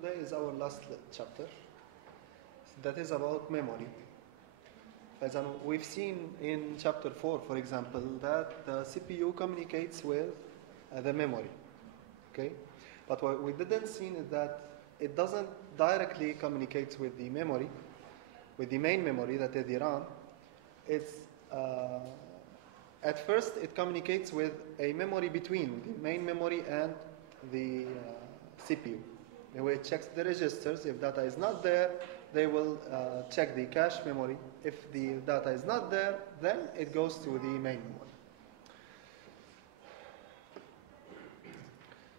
today is our last chapter. That is about memory. We've seen in chapter 4, for example, that the CPU communicates with the memory. Okay? But what we didn't see is that it doesn't directly communicate with the memory, with the main memory, that is the RAM. It's at first it communicates with a memory between the main memory and the CPU. It checks the registers. If data is not there, they will check the cache memory. If the data is not there, then it goes to the main memory.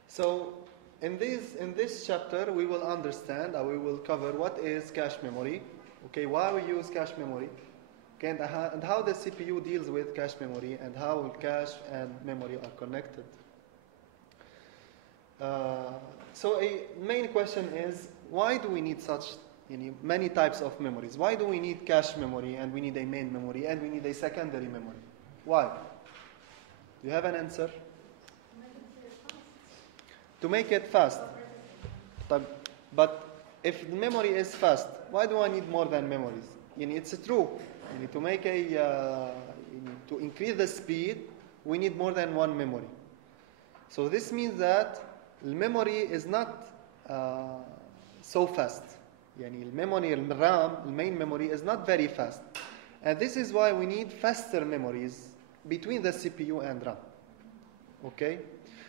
So in this chapter, we will understand, we will cover what is cache memory, okay, why we use cache memory, okay, and how the CPU deals with cache memory, and how cache and memory are connected. So a main question is, why do we need such many types of memories? Why do we need cache memory, and we need a main memory, and we need a secondary memory? Why? Do you have an answer? To make it fast. But if the memory is fast, why do I need more than memories? It's true. To make to increase the speed, we need more than one memory. So this means that the memory is not so fast. The memory, the RAM, the main memory is not very fast. And this is why we need faster memories between the CPU and RAM. Okay?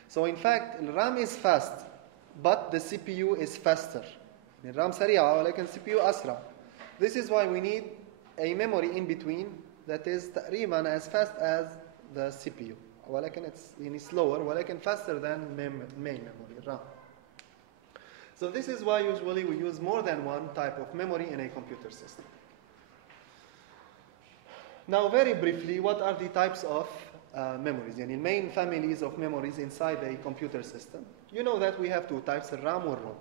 So in fact, RAM is fast, but the CPU is faster. RAM سريعة ولكن CPU أسرع. This is why we need a memory in between that is تقريبا as fast as the CPU. ولكن it's slower ولكن faster than main memory, RAM. So this is why usually we use more than one type of memory in a computer system. Now very briefly, what are the types of memories? The main families of memories inside a computer system. You know that we have two types, RAM or ROM.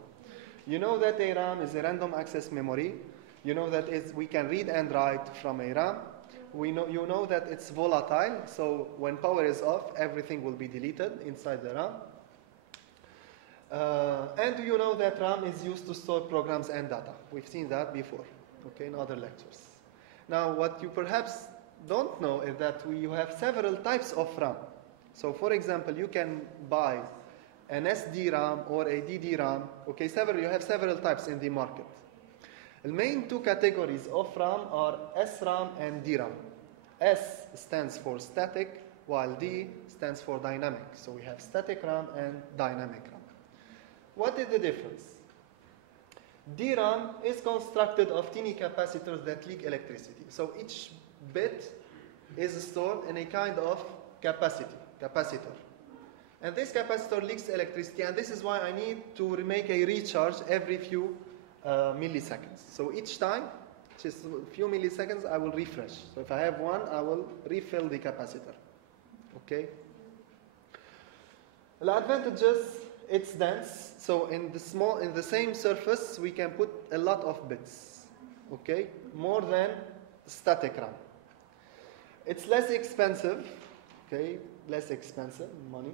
You know that a RAM is a random access memory. You know that we can read and write from a RAM. You know that it's volatile, so when power is off, everything will be deleted inside the RAM. And you know that RAM is used to store programs and data. We've seen that before, okay, in other lectures. Now, what you perhaps don't know is that you have several types of RAM. So, for example, you can buy an SD RAM or a DD RAM. Okay, you have several types in the market. The main two categories of RAM are SRAM and DRAM. S stands for static, while D stands for dynamic. So we have static RAM and dynamic RAM. What is the difference? DRAM is constructed of tiny capacitors that leak electricity. So each bit is stored in a kind of capacitor. And this capacitor leaks electricity, and this is why I need to make a recharge every few milliseconds. So each time, just a few milliseconds, I will refresh. So if I have one, I will refill the capacitor. Okay? The advantages, it's dense. So in the same surface, we can put a lot of bits. Okay? More than static RAM. It's less expensive. Okay? Less expensive money.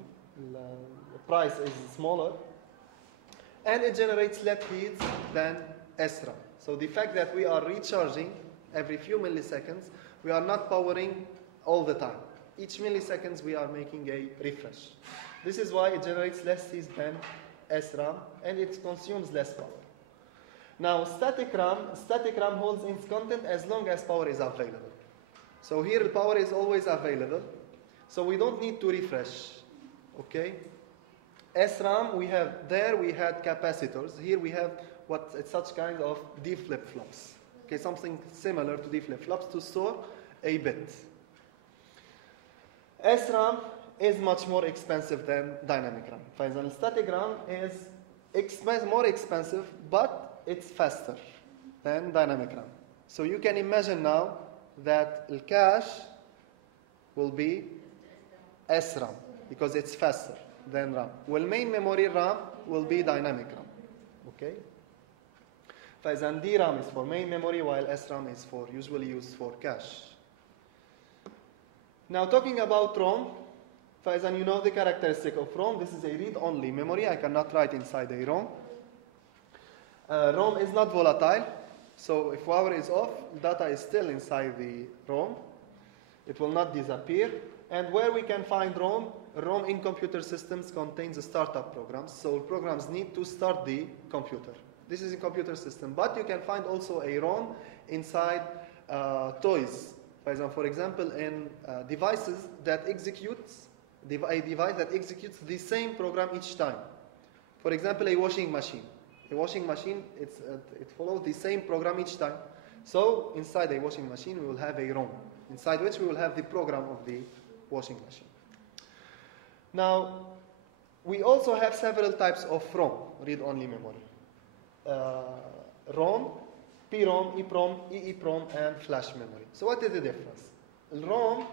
The price is smaller. And it generates less heat than SRAM. So the fact that we are recharging every few milliseconds, we are not powering all the time. Each milliseconds we are making a refresh. This is why it generates less heat than SRAM, and it consumes less power. Now static RAM holds its content as long as power is available. So here the power is always available, so we don't need to refresh. Okay? SRAM, we had capacitors. Here we have it's such kind of D flip-flops. Okay, something similar to D flip-flops to store a bit. SRAM is much more expensive than dynamic RAM. For example, static RAM is more expensive, but it's faster than dynamic RAM. So you can imagine now that the cache will be SRAM because it's faster than RAM. Well, main memory RAM will be dynamic RAM. Okay? فإذا DRAM is for main memory, while SRAM is usually used for cache. Now talking about ROM, فإذا you know the characteristic of ROM. This is a read-only memory. I cannot write inside a ROM. ROM is not volatile, so if power is off, data is still inside the ROM. It will not disappear. And where we can find ROM, ROM in computer systems contains startup programs, so programs need to start the computer. This is a computer system, but you can find also a ROM inside toys. For example, in devices that executes, a device that executes the same program each time. For example, a washing machine. A washing machine, it follows the same program each time. So inside a washing machine, we will have a ROM, inside which we will have the program of the washing machine. Now, we also have several types of ROM, read-only memory. ROM, PROM, EPROM, EEPROM, and flash memory. So what is the difference? ROM,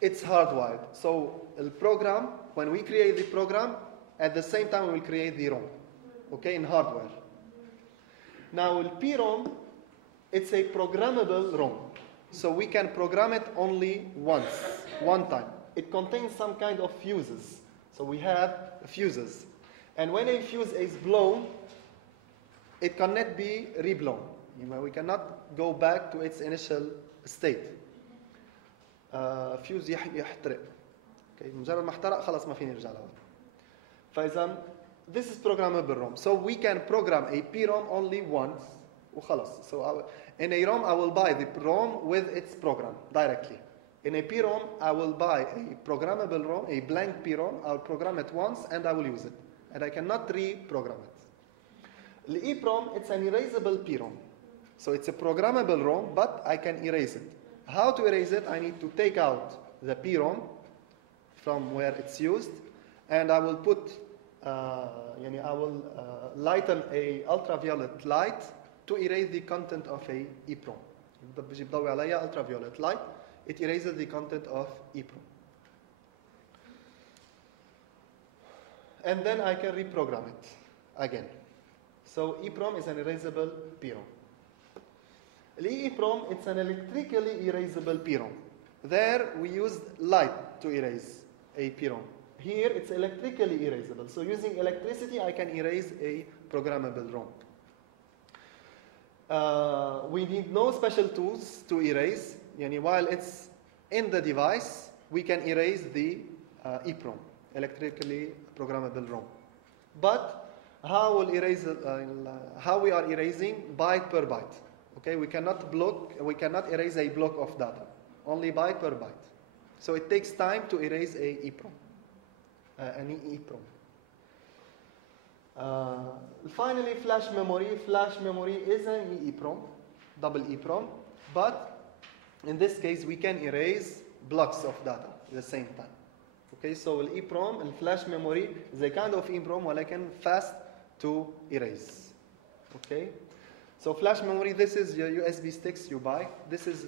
it's hardwired. So the program, when we create the program, at the same time we will create the ROM, okay, in hardware. Now, the PROM, it's a programmable ROM. So we can program it only once, one time. It contains some kind of fuses. So we have fuses. And when a fuse is blown, it cannot be reblown. We cannot go back to its initial state. فيوز يحترق. Okay. مجرد ما احترق خلاص ما فيني نرجع لورا. فإذا this is programmable ROM. So we can program a PROM only once وخلاص. So in a ROM I will buy the ROM with its program directly. In a PROM I will buy a programmable ROM, a blank PROM. I'll program it once and I will use it. And I cannot reprogram it. The EPROM, it's an erasable PROM. So it's a programmable ROM, but I can erase it. How to erase it? I need to take out the PROM from where it's used, and I will put, I will lighten a ultraviolet light to erase the content of a EPROM. بجي بضوي عليها ultraviolet light, it erases the content of EPROM. And then I can reprogram it again. So EPROM is an erasable PROM. EEPROM, it's an electrically erasable PROM. There we use light to erase a PROM. Here it's electrically erasable. So using electricity I can erase a programmable ROM. We need no special tools to erase. While it's in the device, we can erase the EPROM, electrically programmable ROM. But how we are erasing byte per byte. Okay, we cannot erase a block of data, only byte per byte. So it takes time to erase a EPROM, an EEPROM. Finally, flash memory. Flash memory is an EEPROM, double EEPROM, but in this case we can erase blocks of data at the same time. Okay, so the EEPROM and flash memory is a kind of EEPROM, ولكن fast to erase. Okay. So flash memory, this is your USB sticks you buy. This is,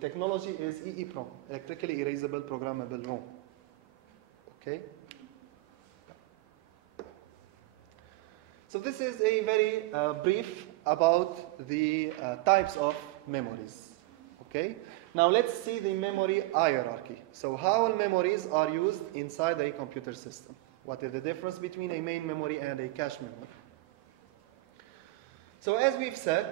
technology is EEPROM, electrically erasable programmable ROM. Okay? So this is a very brief about the types of memories. Okay? Now let's see the memory hierarchy. So how memories are used inside a computer system? What is the difference between a main memory and a cache memory? So as we've said,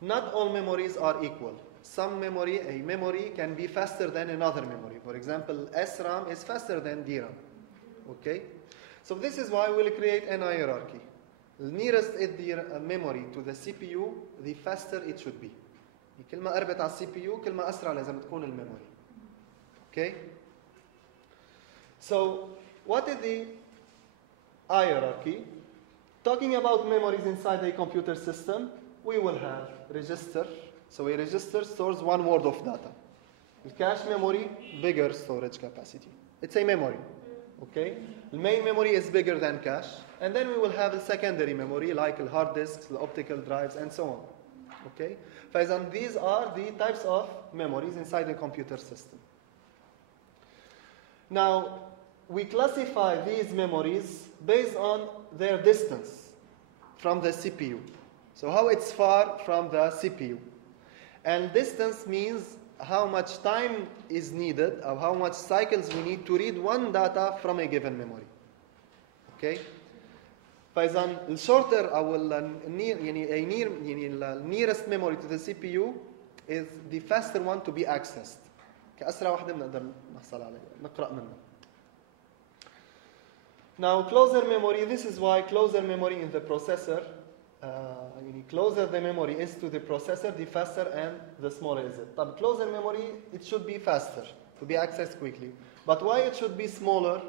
not all memories are equal. A memory can be faster than another memory. For example, SRAM is faster than DRAM. Okay? So this is why we'll create an hierarchy. The nearest memory to the CPU, the faster it should be. كل ما قربت على CPU, كل ما أسرع لازم تكون الميموري. Okay? So, what is the hierarchy? Talking about memories inside a computer system, we will have register. So a register stores one word of data. The cache memory, bigger storage capacity. It's a memory. Okay? The main memory is bigger than cache. And then we will have a secondary memory like the hard disks, the optical drives, and so on. Okay? فإذا these are the types of memories inside a computer system. Now, we classify these memories based on their distance from the CPU. So how it's far from the CPU. And distance means how much time is needed, or how much cycles we need to read one data from a given memory. Okay? فإذا الشورتر أو nearest memory to the CPU is the faster one to be accessed. كأسرع واحدة بنقدر نحصل عليها نقرأ منها. Now closer memory, this is why closer memory in the processor, closer the memory is to the processor, the faster and the smaller is it. طب closer memory, it should be faster to be accessed quickly. But why it should be smaller?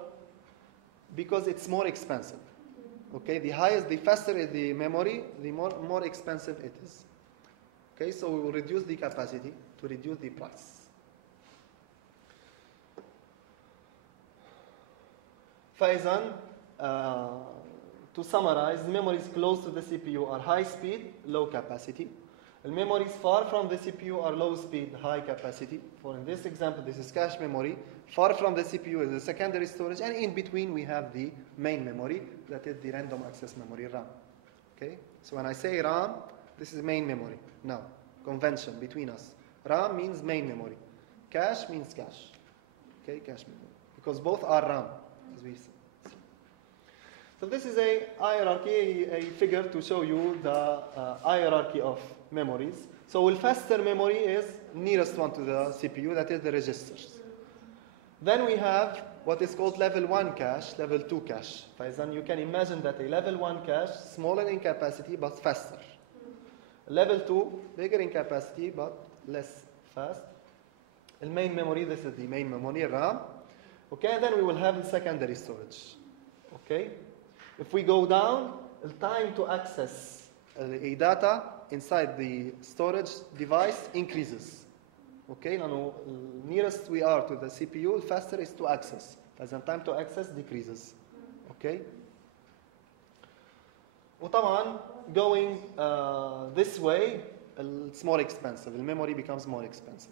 Because it's more expensive. Okay, the faster is the memory, the more expensive it is. Okay, so we will reduce the capacity to reduce the price. فإذا, to summarize, memories close to the CPU are high speed, low capacity. The memories far from the CPU are low speed, high capacity. For in this example, this is cache memory. Far from the CPU is the secondary storage, and in between we have the main memory, that is the random access memory, RAM. Okay? So when I say RAM, this is main memory. Now, convention between us. RAM means main memory. Cache means cache. Okay, cache memory. Because both are RAM, as we see. So this is a hierarchy, a figure to show you the hierarchy of memories. So the faster memory is nearest one to the CPU, that is the registers. Then we have what is called level 1 cache, level 2 cache. Then you can imagine that a level 1 cache, smaller in capacity but faster. Level 2, bigger in capacity but less fast. The main memory, this is the main memory, RAM. Okay, and then we will have the secondary storage. Okay? If we go down, the time to access a data inside the storage device increases. Okay, now nearest we are to the CPU, the faster is to access. As the time to access decreases. Okay. وطبعا going this way, it's more expensive. The memory becomes more expensive,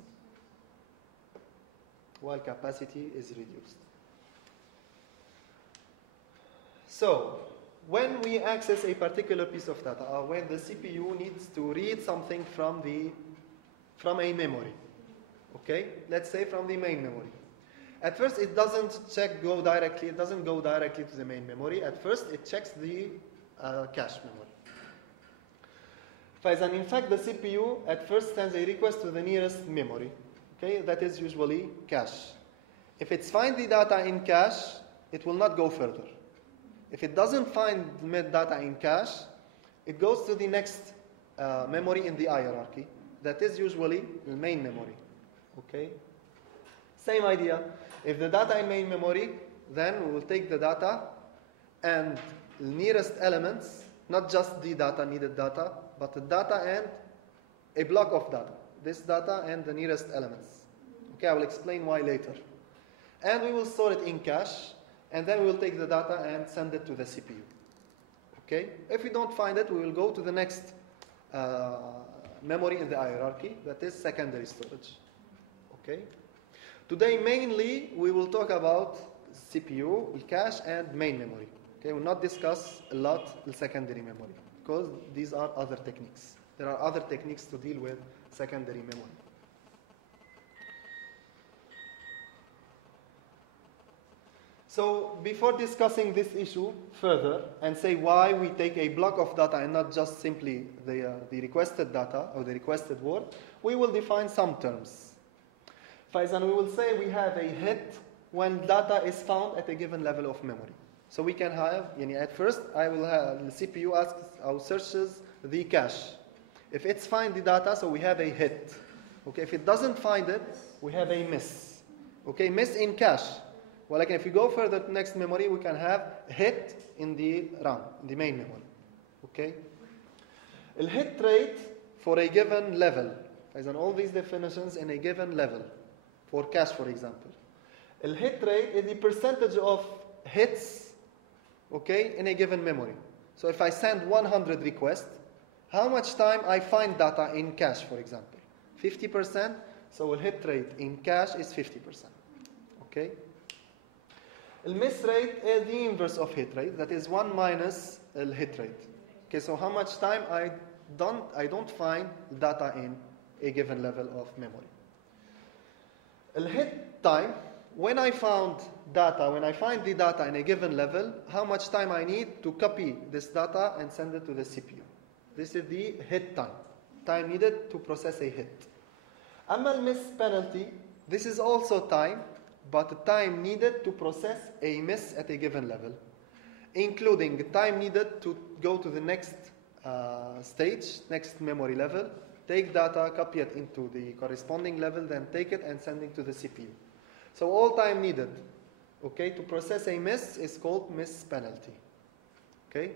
while capacity is reduced. So, when we access a particular piece of data, or when the CPU needs to read something from a memory, okay, let's say from the main memory. At first, it doesn't go directly to the main memory. At first, it checks the cache memory. فإذا, in fact, the CPU at first sends a request to the nearest memory. Okay, that is usually cache. If it's find the data in cache, it will not go further. If it doesn't find the data in cache, it goes to the next memory in the hierarchy. That is usually the main memory. Okay? Same idea. If the data in main memory, then we will take the data and the nearest elements, not just the data, needed data, but the data and a block of data. This data and the nearest elements. Okay, I will explain why later. And we will store it in cache, and then we will take the data and send it to the CPU. Okay? If we don't find it, we will go to the next memory in the hierarchy, that is secondary storage. Okay? Today, mainly, we will talk about CPU, cache, and main memory. Okay? We will not discuss a lot the secondary memory, because these are other techniques. There are other techniques to deal with secondary memory. So before discussing this issue further and say why we take a block of data and not just simply the requested data or the requested word, we will define some terms. فإذا, we will say we have a hit when data is found at a given level of memory. So we can have, at first, I will have the CPU asks or searches the cache. If it's find the data, so we have a hit. Okay, if it doesn't find it, we have a miss. Okay, miss in cache. Well, again, if we go further to next memory, we can have hit in the RAM, in the main memory. Okay? The hit rate for a given level, as in all these definitions in a given level, for cache, for example. The hit rate is the percentage of hits, okay, in a given memory. So if I send 100 requests, how much time I find data in cache, for example? 50%, so the hit rate in cache is 50%. Okay? The miss rate is the inverse of hit rate, that is 1 minus the hit rate. Okay, so how much time I don't find data in a given level of memory. The hit time, when I find the data in a given level, how much time I need to copy this data and send it to the CPU. This is the hit time needed to process a hit. أما miss penalty, this is also time, but the time needed to process a miss at a given level, including time needed to go to the next stage, next memory level, take data, copy it into the corresponding level, then take it and send it to the CPU. So all time needed, okay, to process a miss is called miss penalty. Okay?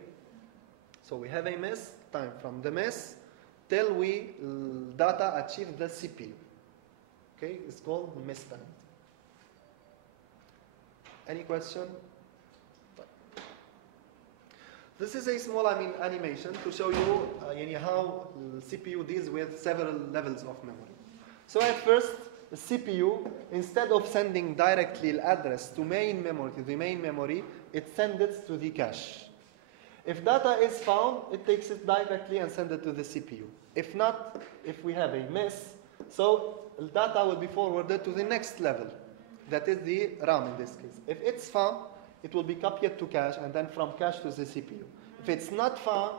So we have a miss, time from the miss till we data achieve the CPU. Okay? It's called miss penalty. Any question? This is a small animation to show you how the CPU deals with several levels of memory. So at first, the CPU, instead of sending directly the address to the main memory, it sends it to the cache. If data is found, it takes it directly and sends it to the CPU. If not, if we have a miss, so the data will be forwarded to the next level. That is the RAM in this case. If it's found, it will be copied to cache and then from cache to the CPU. If it's not found,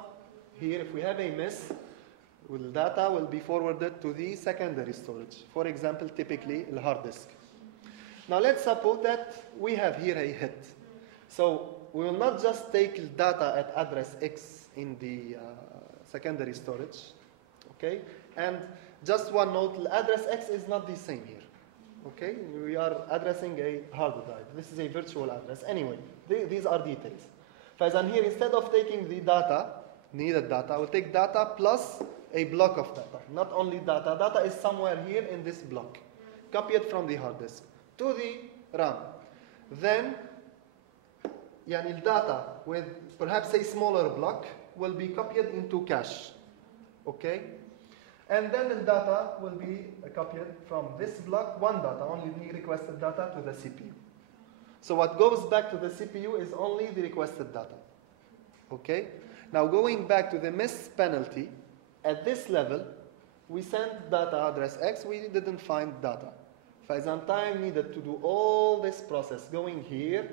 here if we have a miss, the data will be forwarded to the secondary storage. For example, typically the hard disk. Now let's suppose that we have here a hit. So we will not just take data at address X in the secondary storage, okay? And just one note, address X is not the same here. Okay, we are addressing a hard drive. This is a virtual address. Anyway, these are details. فإذا here, instead of taking the data, needed data, we'll take data plus a block of data. Not only data. Data is somewhere here in this block. Copy it from the hard disk to the RAM. Then, data with perhaps a smaller block will be copied into cache. Okay? And then the data will be copied from this block, one data, only the requested data to the CPU. So what goes back to the CPU is only the requested data. Okay? Now going back to the miss penalty, at this level, we sent data address X, we didn't find data. فإذا time needed to do all this process, going here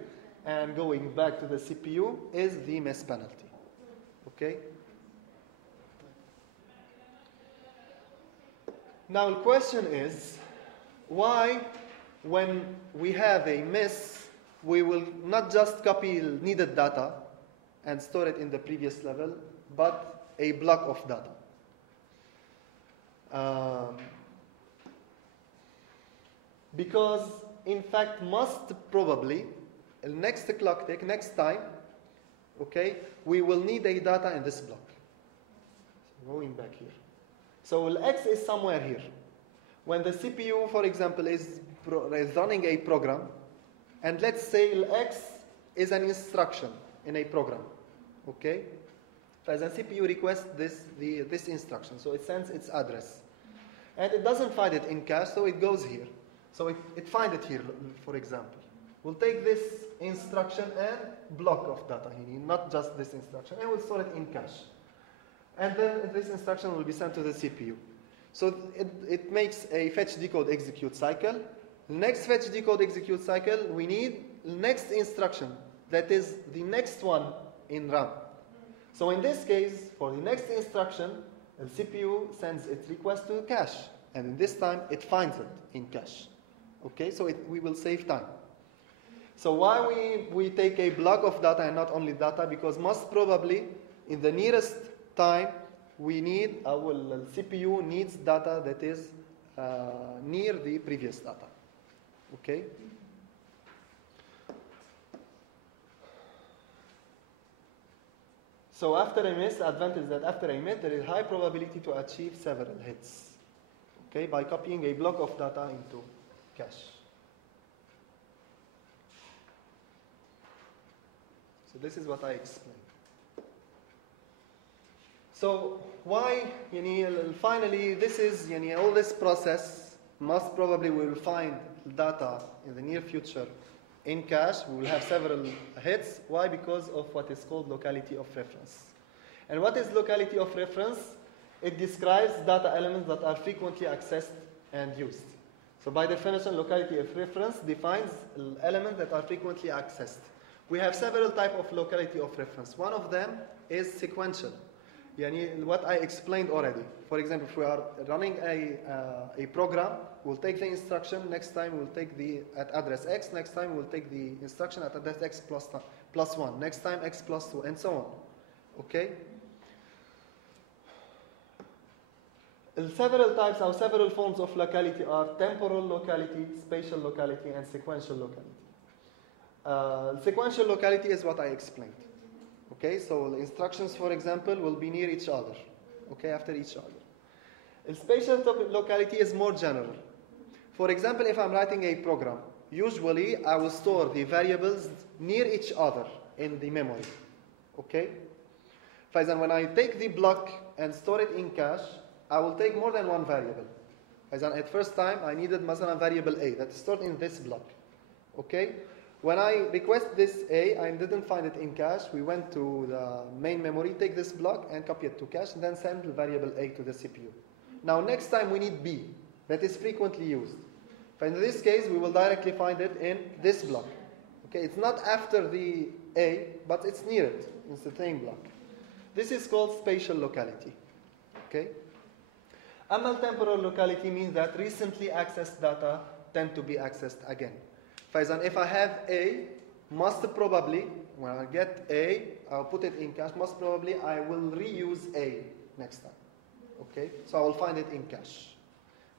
and going back to the CPU, is the miss penalty. Okay? Now the question is, why when we have a miss, we will not just copy needed data and store it in the previous level, but a block of data? Because in fact, most probably, next clock tick, next time, okay, we will need a data in this block. So going back here. So X is somewhere here. When the CPU, for example, is running a program, and let's say X is an instruction in a program, okay? As a CPU requests this instruction, so it sends its address. And it doesn't find it in cache, so it goes here. So it finds it here, for example. We'll take this instruction and block of data, not just this instruction, and we'll store it in cache. And then this instruction will be sent to the CPU. So it makes a fetch, decode, execute cycle. The next fetch, decode, execute cycle, we need the next instruction. That is the next one in RAM. So in this case, for the next instruction, the CPU sends its request to cache. And in this time, it finds it in cache. Okay, so we will save time. So why we take a block of data and not only data? Because most probably, in the nearest time, we need, the CPU needs data that is near the previous data. Okay? So after a miss, the advantage is that after a miss, there is high probability to achieve several hits. Okay? By copying a block of data into cache. So this is what I explained. So why, finally, this is, all this process, most probably we will find data in the near future in cache. We will have several hits. Why? Because of what is called locality of reference. And what is locality of reference? It describes data elements that are frequently accessed and used. So by definition, locality of reference defines elements that are frequently accessed. We have several types of locality of reference. One of them is sequential. Yani what I explained already. For example, if we are running a program, we'll take the instruction, next time we'll take the at address X, next time we'll take the instruction at address X plus 1, next time X plus 2, and so on. Okay? Several types or several forms of locality are temporal locality, spatial locality, and sequential locality. Sequential locality is what I explained. Okay, so the instructions, for example, will be near each other, okay, after each other. Spatial locality is more general. For example, if I'm writing a program, usually I will store the variables near each other in the memory, okay? For example, when I take the block and store it in cache, I will take more than one variable. For example, at first time, I needed a variable A that is stored in this block, okay? When I request this A, I didn't find it in cache. We went to the main memory, take this block, and copy it to cache, and then send the variable A to the CPU. Now, next time we need B, that is frequently used. But in this case, we will directly find it in this block. Okay, it's not after the A, but it's near it. It's the same block. This is called spatial locality. Okay. Temporal locality means that recently accessed data tend to be accessed again. For example, if I have A, most probably, when I get A, I'll put it in cache, most probably I will reuse A next time. Okay? So I will find it in cache.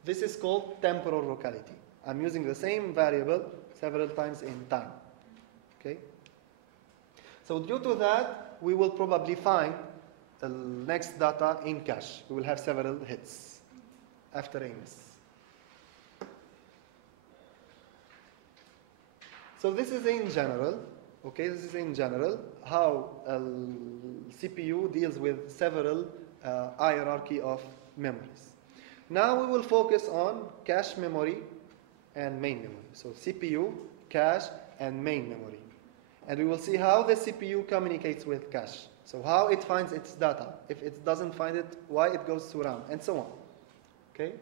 This is called temporal locality. I'm using the same variable several times in time. Okay? So due to that, we will probably find the next data in cache. We will have several hits after a miss. So this is in general, okay, this is in general how CPU deals with several hierarchy of memories. Now we will focus on cache memory and main memory. So CPU, cache, and main memory. And we will see how the CPU communicates with cache. So how it finds its data. If it doesn't find it, why it goes to RAM, and so on. Okay?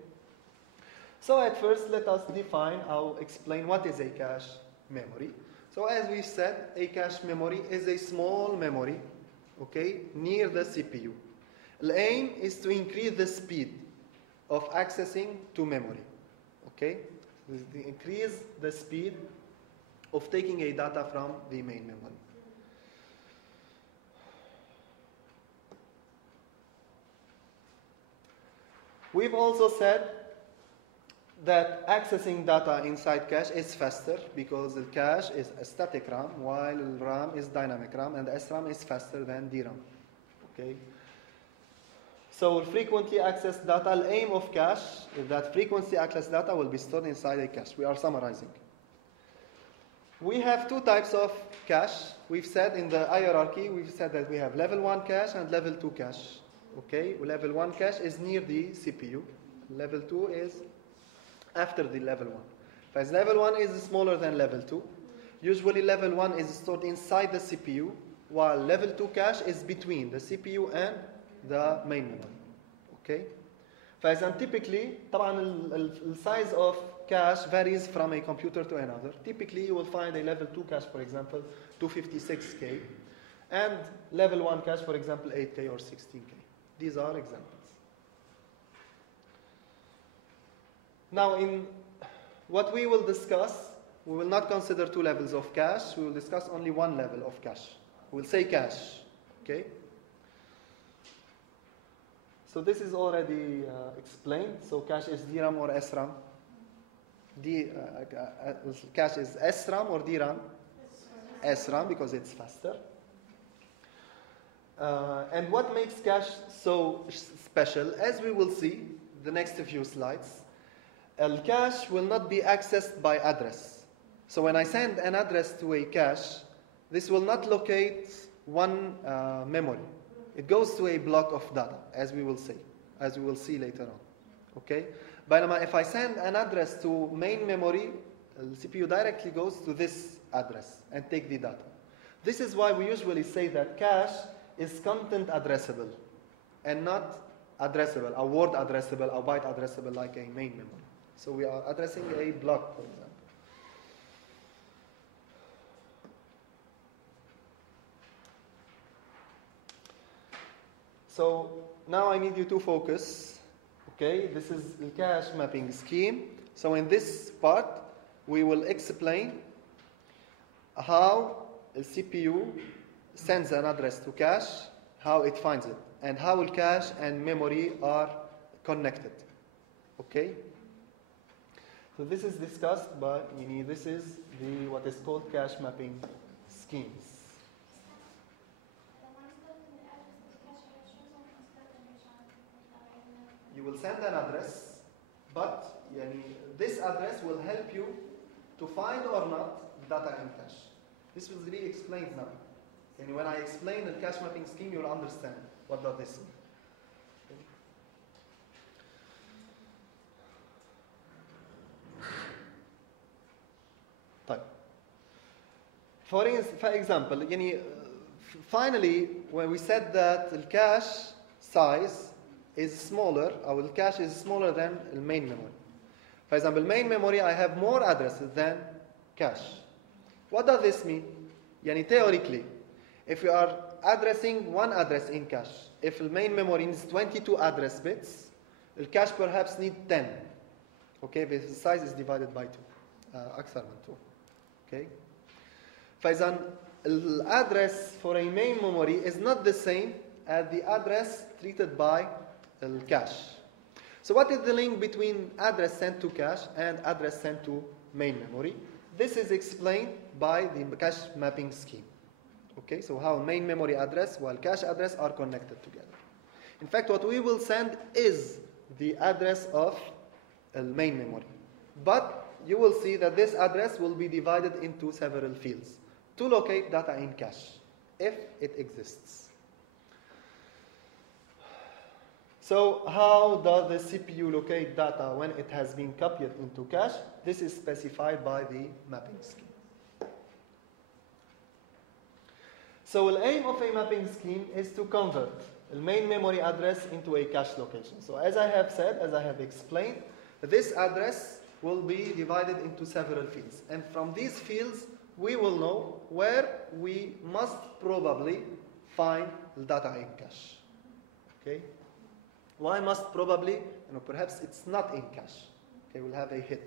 So at first, let us define or explain what is a cache memory. So as we said, a cache memory is a small memory, okay, near the CPU. The aim is to increase the speed of accessing to memory, okay? Increase the speed of taking a data from the main memory. We've also said that accessing data inside cache is faster because the cache is a static RAM while RAM is dynamic RAM, and SRAM is faster than DRAM. Okay? So frequently accessed data, the aim of cache is that frequently accessed data will be stored inside a cache. We are summarizing. We have two types of cache. We've said in the hierarchy, we've said that we have level 1 cache and level 2 cache. Okay? Level 1 cache is near the CPU. Level 2 is after the level 1. Because level 1 is smaller than level 2. Usually level 1 is stored inside the CPU, while level 2 cache is between the CPU and the main memory. Okay? فإذا typically, the size of cache varies from a computer to another. Typically, you will find a level 2 cache, for example, 256K, and level 1 cache, for example, 8K or 16K. These are examples. Now, in what we will discuss, we will not consider two levels of cache. We will discuss only one level of cache. We will say cache. Okay? So this is already explained. So cache is DRAM or SRAM. Cache is SRAM or DRAM? SRAM because it's faster. And what makes cache so special, as we will see the next few slides, cache will not be accessed by address. So when I send an address to a cache, this will not locate one memory. It goes to a block of data, as we will see later on. Okay? But if I send an address to main memory, the CPU directly goes to this address and take the data. This is why we usually say that cache is content addressable and not addressable, a word addressable, a byte addressable like a main memory. So we are addressing a block, for example. So now I need you to focus. Okay, this is the cache mapping scheme. So in this part, we will explain how the CPU sends an address to cache, how it finds it, and how the cache and memory are connected. Okay? So this is discussed by, this is the what is called cache mapping schemes. You will send an address, but this address will help you to find or not data in cache. This will be explained now. And when I explain the cache mapping scheme, you'll understand what does this mean. For example, finally, when we said that the cache size is smaller, our cache is smaller than the main memory. For example, main memory, I have more addresses than cache. What does this mean? Theoretically, if we are addressing one address in cache, if the main memory needs 22 address bits, the cache perhaps needs 10. Okay, the size is divided by 2. أكثر من 2. Okay. فإذا the address for a main memory is not the same as the address treated by the cache. So what is the link between address sent to cache and address sent to main memory? This is explained by the cache mapping scheme. Okay, so how main memory address while cache address are connected together. In fact, what we will send is the address of the main memory. But you will see that this address will be divided into several fields to locate data in cache, if it exists. So how does the CPU locate data when it has been copied into cache? This is specified by the mapping scheme. So the aim of a mapping scheme is to convert the main memory address into a cache location. So as I have said, as I have explained, this address will be divided into several fields. And from these fields, we will know where we must probably find the data in cache. Okay? Why must probably? Perhaps it's not in cache. Okay, we'll have a hit,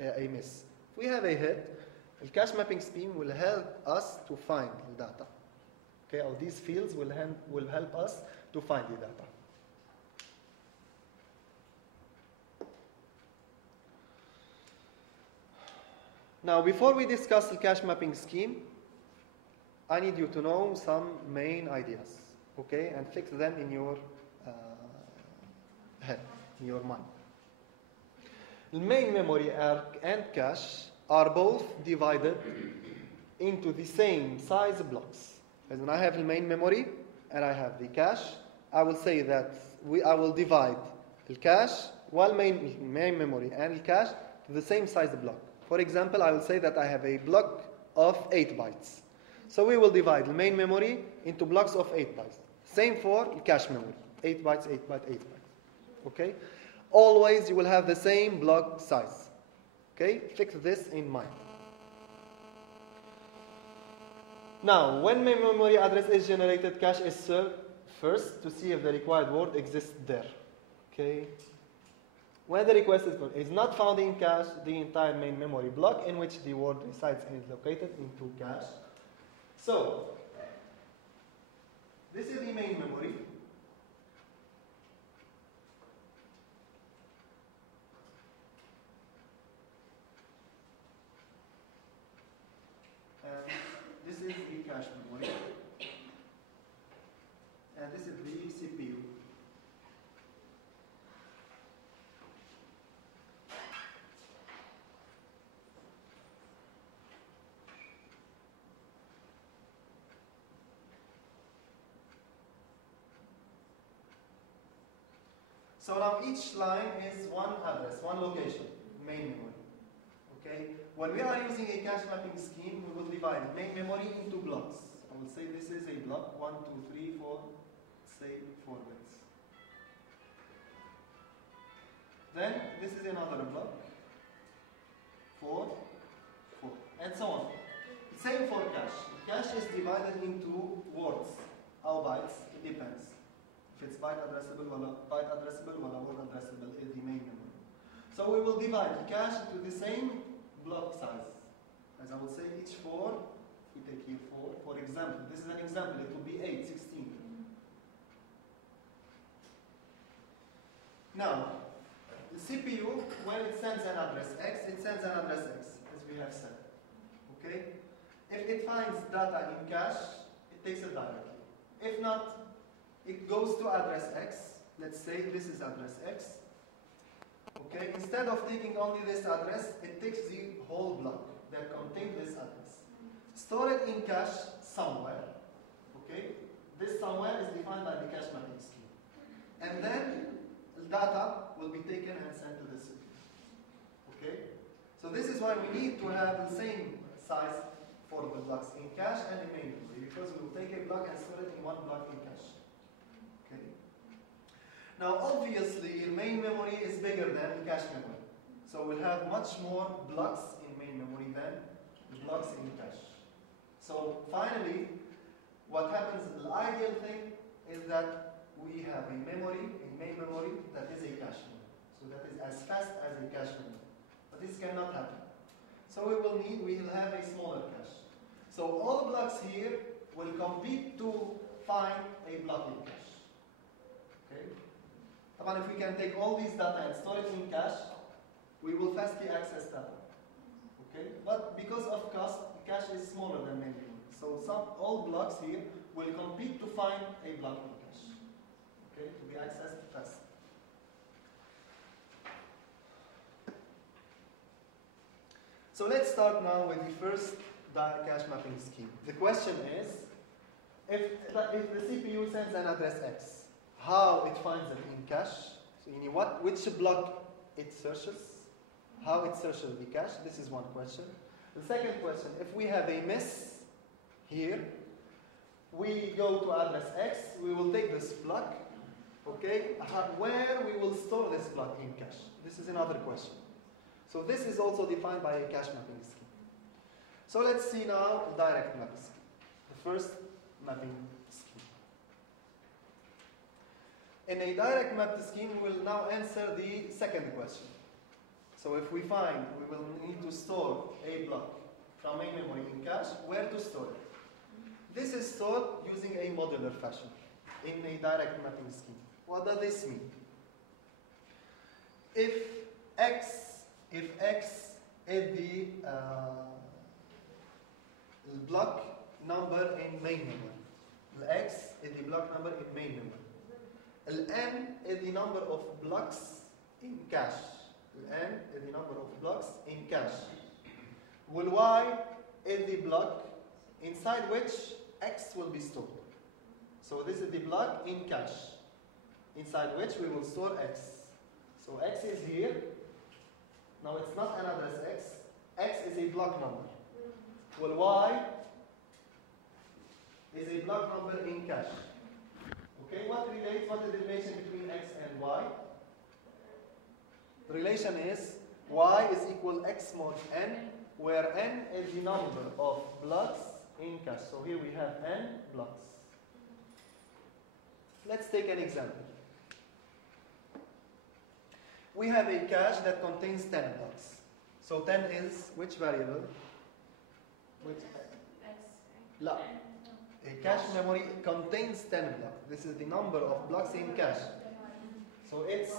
a miss. If we have a hit, the cache mapping scheme will help us to find the data. Okay, or these fields will help us to find the data. Now, before we discuss the cache mapping scheme, I need you to know some main ideas, okay, and fix them in your head, in your mind. The main memory and cache are both divided into the same size blocks. As when I have the main memory and I have the cache, I will say that I will divide the cache while main memory and the cache to the same size block. For example, I will say that I have a block of 8 bytes. So we will divide the main memory into blocks of 8 bytes. Same for the cache memory. 8 bytes, 8 bytes, 8 bytes. Okay? Always you will have the same block size. Okay? Fix this in mind. Now, when main memory address is generated, cache is served first to see if the required word exists there. Okay? When the request is not found in cache, the entire main memory block in which the word resides is located into cache. So, this is the main memory. And this is the cache memory. And this is the CPU. So now each line is one address, one location, main memory. Okay? When we are using a cache mapping scheme, we will divide main memory into blocks. I will say this is a block, 1, 2, 3, 4, say 4 bits. Then this is another block. 4, 4, and so on. Same for cache. Cache is divided into words or bytes, it depends. If it's byte addressable, word addressable is the main memory. So we will divide the cache into the same block size. As I will say, each 4, we take here 4. For example, this is an example, it will be 8, 16. Now, the CPU, when it sends an address X, it sends an address X, as we have said. Okay? If it finds data in cache, it takes it directly. If not, it goes to address X. Let's say this is address X. Okay? Instead of taking only this address, it takes the whole block that contains this address. Store it in cache somewhere. Okay? This somewhere is defined by the cache mapping scheme. And then data will be taken and sent to the CPU. Okay? So this is why we need to have the same size for the blocks in cache and in main memory, because we will take a block and store it in one block in cache. Okay? Now obviously main memory is bigger than cache memory. So we'll have much more blocks in main memory than the blocks in cache. So finally, what happens, the ideal thing is that we have a memory, a main memory that is a cache memory. So that is as fast as a cache memory. But this cannot happen. So we will have a smaller cache. So all blocks here will compete to find a block in cache. Okay? But if we can take all these data and store it in cache, we will fastly access data. Okay? But because of cost, cache is smaller than main memory. So all blocks here will compete to find a block in cache. Okay, to be accessed fast. So let's start now with the first cache mapping scheme. The question is, if the CPU sends an address X, how it finds it in cache? So in which block it searches? How it searches the cache? This is one question. The second question, if we have a miss here, we go to address X, we will take this block. Okay, where we will store this block in cache? This is another question. So this is also defined by a cache mapping scheme. So let's see now direct mapping scheme. The first mapping scheme. In a direct mapped scheme, we will now answer the second question. So if we find we will need to store a block from main memory in cache, where to store it? This is stored using a modular fashion in a direct mapping scheme. What does this mean? If X is the block number in main memory, X is the block number in main memory, N is the number of blocks in cache, N is the number of blocks in cache, while Y is the block inside which X will be stored. So this is the block in cache, inside which we will store X. So X is here. Now it's not an address X. X is a block number. Well, Y is a block number in cache. Okay, what is the relation between X and Y? The relation is Y is equal X mod N, where N is the number of blocks in cache. So here we have N blocks. Let's take an example. We have a cache that contains 10 blocks. So 10 is which variable? Which? La. A cache memory contains 10 blocks. This is the number of blocks in cache. So it's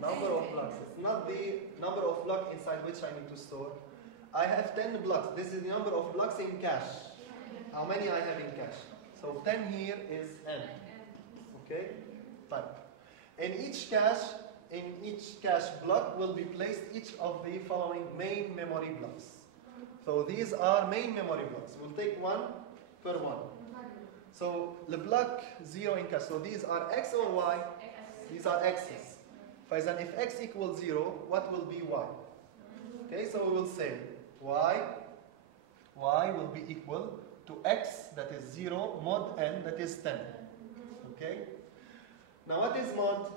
number of blocks. It's not the number of blocks inside which I need to store. I have 10 blocks. This is the number of blocks in cache. How many I have in cache? So 10 here is N. Okay? Fine. In each cache block will be placed each of the following main memory blocks. So these are main memory blocks. We'll take one per one. So the block 0 in cache. So these are X or Y? These are X's. If X equals 0, what will be Y? Okay, so we will say Y will be equal to X, that is 0, mod N, that is 10. Okay? Now what is mod?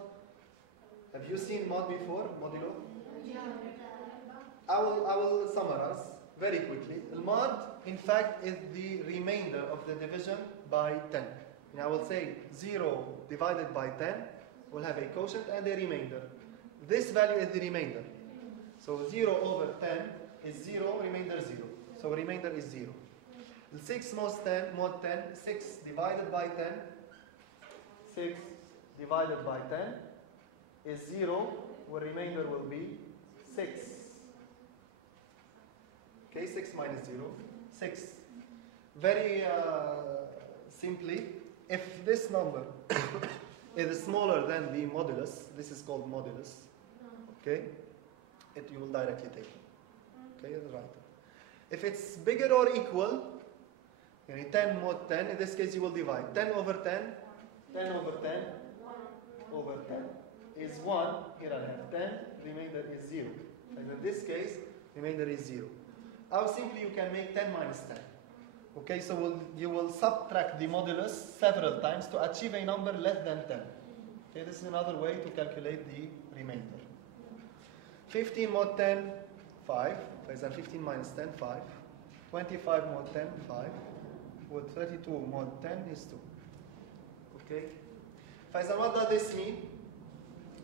Have you seen mod before? Modulo? I will summarize very quickly. Al-mod, in fact, is the remainder of the division by 10. And I will say 0 divided by 10 will have a quotient and a remainder. This value is the remainder. So 0 over 10 is 0, remainder 0. So remainder is 0. The 6 mod 10, 6 divided by 10, 6 divided by 10 is 0, where remainder will be 6. Okay, 6 minus 0, 6. Very simply, if this number is smaller than the modulus, this is called modulus, okay, you will directly take it. Okay, right. If it's bigger or equal, 10 mod 10, in this case you will divide. 10 over 10, 10 over 10, over 10 is 1. Here I have 10, remainder is 0. And in this case, remainder is 0. How simply you can make 10 minus 10. Okay, so you will subtract the modulus several times to achieve a number less than 10. Okay, this is another way to calculate the remainder. 15 mod 10, 5. For example, 15 minus 10, 5. 25 mod 10, 5. With 32 mod 10 is 2. Okay? For example, what does this mean?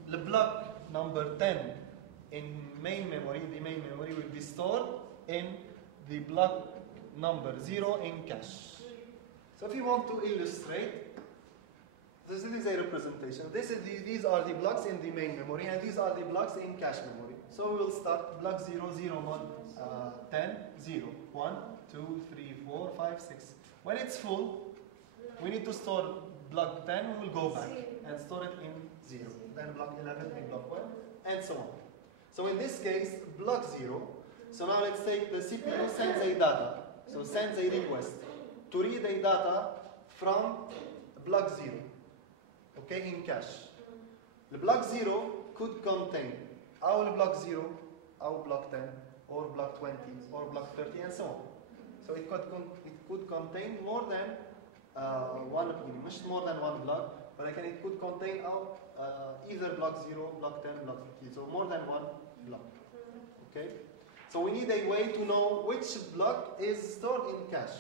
The block number 10 in main memory, the main memory will be stored in the block number 0 in cache. So if you want to illustrate, this is a representation. These are the blocks in the main memory, and these are the blocks in cache memory. So we will start block 0, 0 mod 10, 0, 1, 2, 3, 4, 5, 6. When it's full, we need to store block 10, we will go back and store it in 0. Then block 11 in block 1, and so on. So in this case, block 0. So now let's take the CPU sends a data. So sends a request to read a data from block 0. Okay, in cache. The block 0 could contain our block 0, our block 10, or block 20, or block 30, and so on. So it could contain more than one block, but again it could contain either block 0, block 10, block 50, so more than one block. Okay? So we need a way to know which block is stored in cache.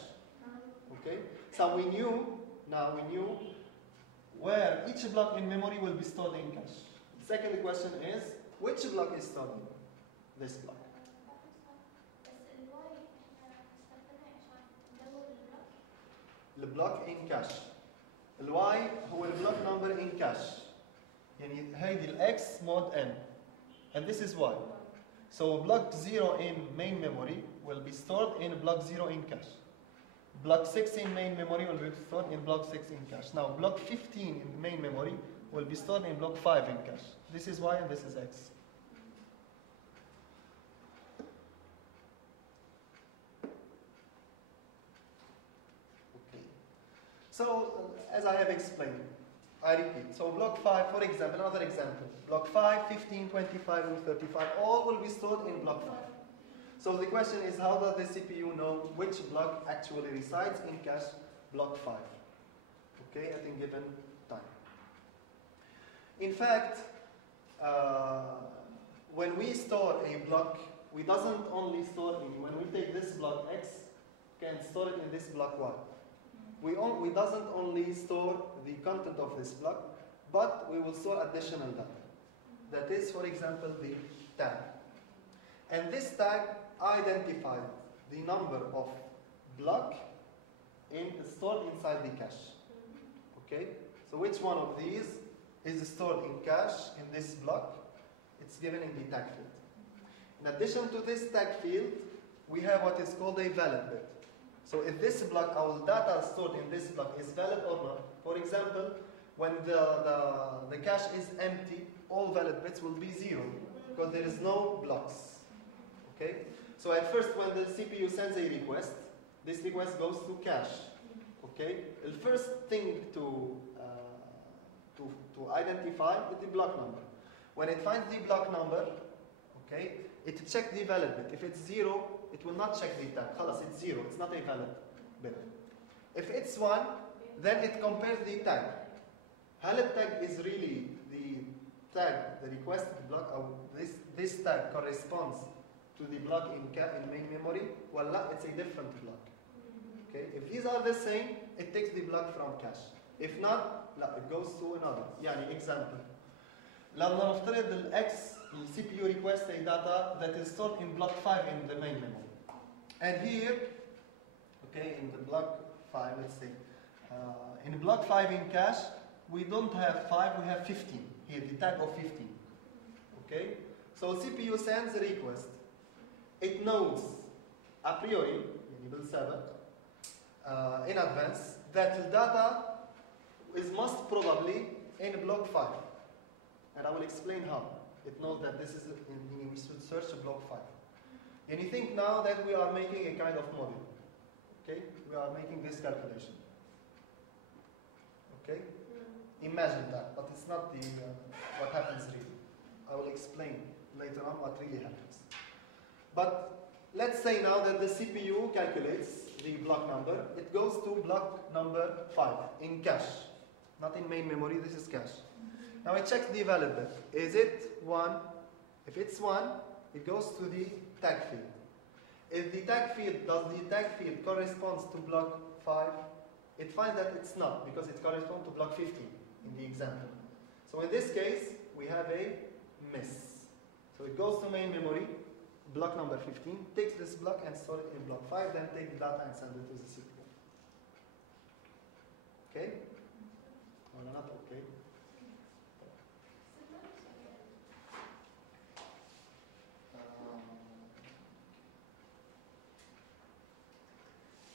Okay? So we knew where each block in memory will be stored in cache. The second question is, which block is stored in this block? The block in cache. الواي هو البلوك number in cache. يعني هيدي الX mod N. And this is Y. So block 0 in main memory will be stored in block 0 in cache. Block 6 in main memory will be stored in block 6 in cache. Now block 15 in main memory will be stored in block 5 in cache. This is Y and this is X. So, as I have explained, I repeat. So, block 5, for example, another example. Block 5, 15, 25, and 35, all will be stored in block 5. So, the question is, how does the CPU know which block actually resides in cache block 5? Okay, at a given time. In fact, when we store a block, we doesn't only store in, when we take this block X, can store it in this block Y. We doesn't only store the content of this block, but we will store additional data. That is, for example, the tag. And this tag identifies the number of block stored inside the cache. Okay? So which one of these is stored in cache in this block? It's given in the tag field. In addition to this tag field, we have what is called a valid bit. So if this block, our data stored in this block is valid or not, for example, when the cache is empty, all valid bits will be 0 because there is no blocks. Okay? So at first, when the CPU sends a request, this request goes to cache. Okay? The first thing to identify is the block number. When it finds the block number, okay, it checks the valid bit. If it's 0, it will not check the tag. Khalas, it's 0. It's not a valid bit. If it's 1, then it compares the tag. Valid tag is really the tag, the requested block, or this tag corresponds to the block in main memory, ولا it's a different block. Okay, if these are the same, it takes the block from cache. If not, لا, it goes to another. يعني example. لما نفترض ال X, the CPU requests a data that is stored in block 5 in the main memory. And here, okay, in the block 5, let's say, in block 5 in cache, we don't have 5, we have 15. Here, the tag of 15. Okay? So CPU sends a request. It knows, a priori, in advance, that the data is most probably in block 5. And I will explain how. It knows that this is, we should search block 5. And you think now that we are making a kind of model. Okay? We are making this calculation. Okay? Imagine that, but it's not the what happens really. I will explain later on what really happens. But let's say now that the CPU calculates the block number. It goes to block number 5 in cache. Not in main memory, this is cache. Now I check the valid bit. Is it 1? If it's 1, it goes to the tag field. If the tag field, does the tag field corresponds to block 5? It finds that it's not, because it corresponds to block 15 in the example. So in this case, we have a miss. So it goes to main memory, block number 15, takes this block and store it in block 5, then take the data and send it to the CPU. Okay? Or not okay?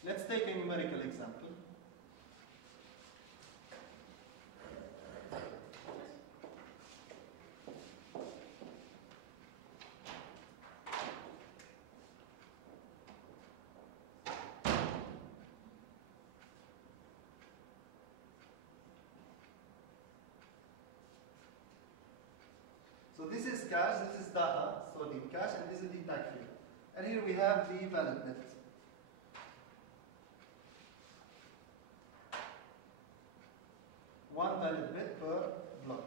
Let's take a numerical example. So this is cache, this is data stored in cache, and this is the tag field. And here we have the valid bit. One valid bit per block.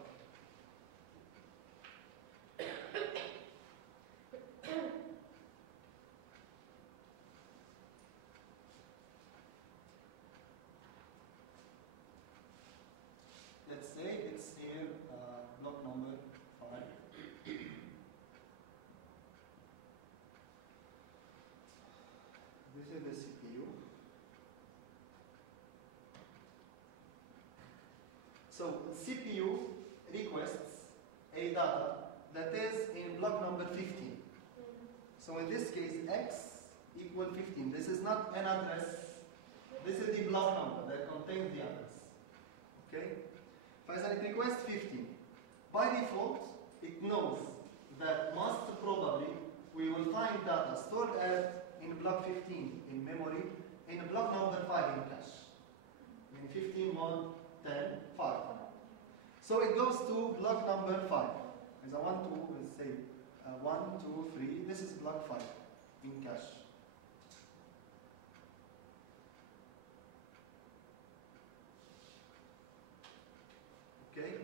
Let's say it's here block number 5. This is the CPU. So CPU requests a data that is in block number 15. So in this case, X equal 15. This is not an address. This is the block number that contains the address. Okay? If I request 15, by default, it knows that most probably we will find data stored in block 15 in memory, in block number 5 in cache. In 15, 1, 10, 5. So it goes to block number 5. As a 1, 2, let's say 1, 2, 3. This is block 5 in cache. Okay?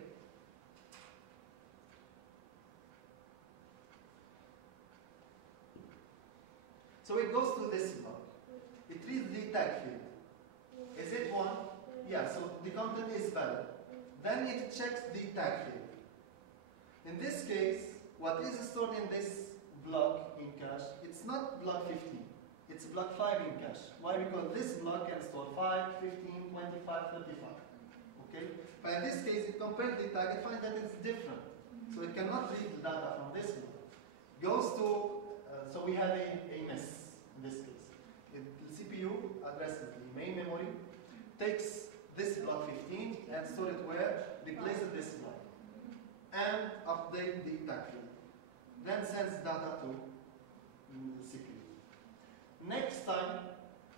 So it goes to this block. It reads the tag field. Is it 1? Yeah, so the content is valid. Then it checks the tag field. In this case, what is stored in this block in cache, it's not block 15. It's block 5 in cache. Why? Because this block can store 5, 15, 25, 35. Okay? But in this case, it compares the tag, it finds that it's different. So it cannot read the data from this block. Goes to, so we have a miss in this case. The CPU addresses the main memory, takes this block 15 and store it where? Replaces this block. And update the tag field. Then sends data to the CPU. Next time,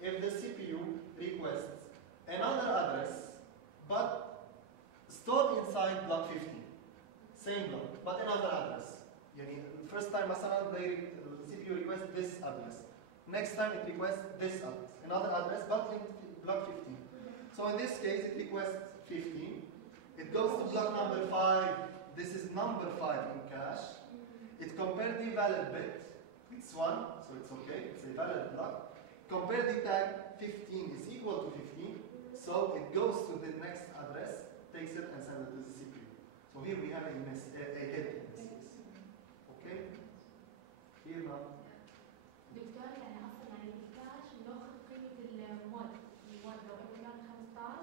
if the CPU requests another address, but stored inside block 15, same block, but another address. First time, the CPU requests this address. Next time, it requests this address. Another address, but in block 15. So in this case, it requests 15. It goes to block number 5. This is number 5 in cache. It compares the valid bit. It's 1, so it's okay. It's a valid block. Compare the tag 15 is equal to 15. So it goes to the next address, takes it and sends it to the CPU. So here we have a hit in this case. Okay? Here now. دكتور يعني اصلا يعني الكاش بناخذ قيمه المود لو قلنا 15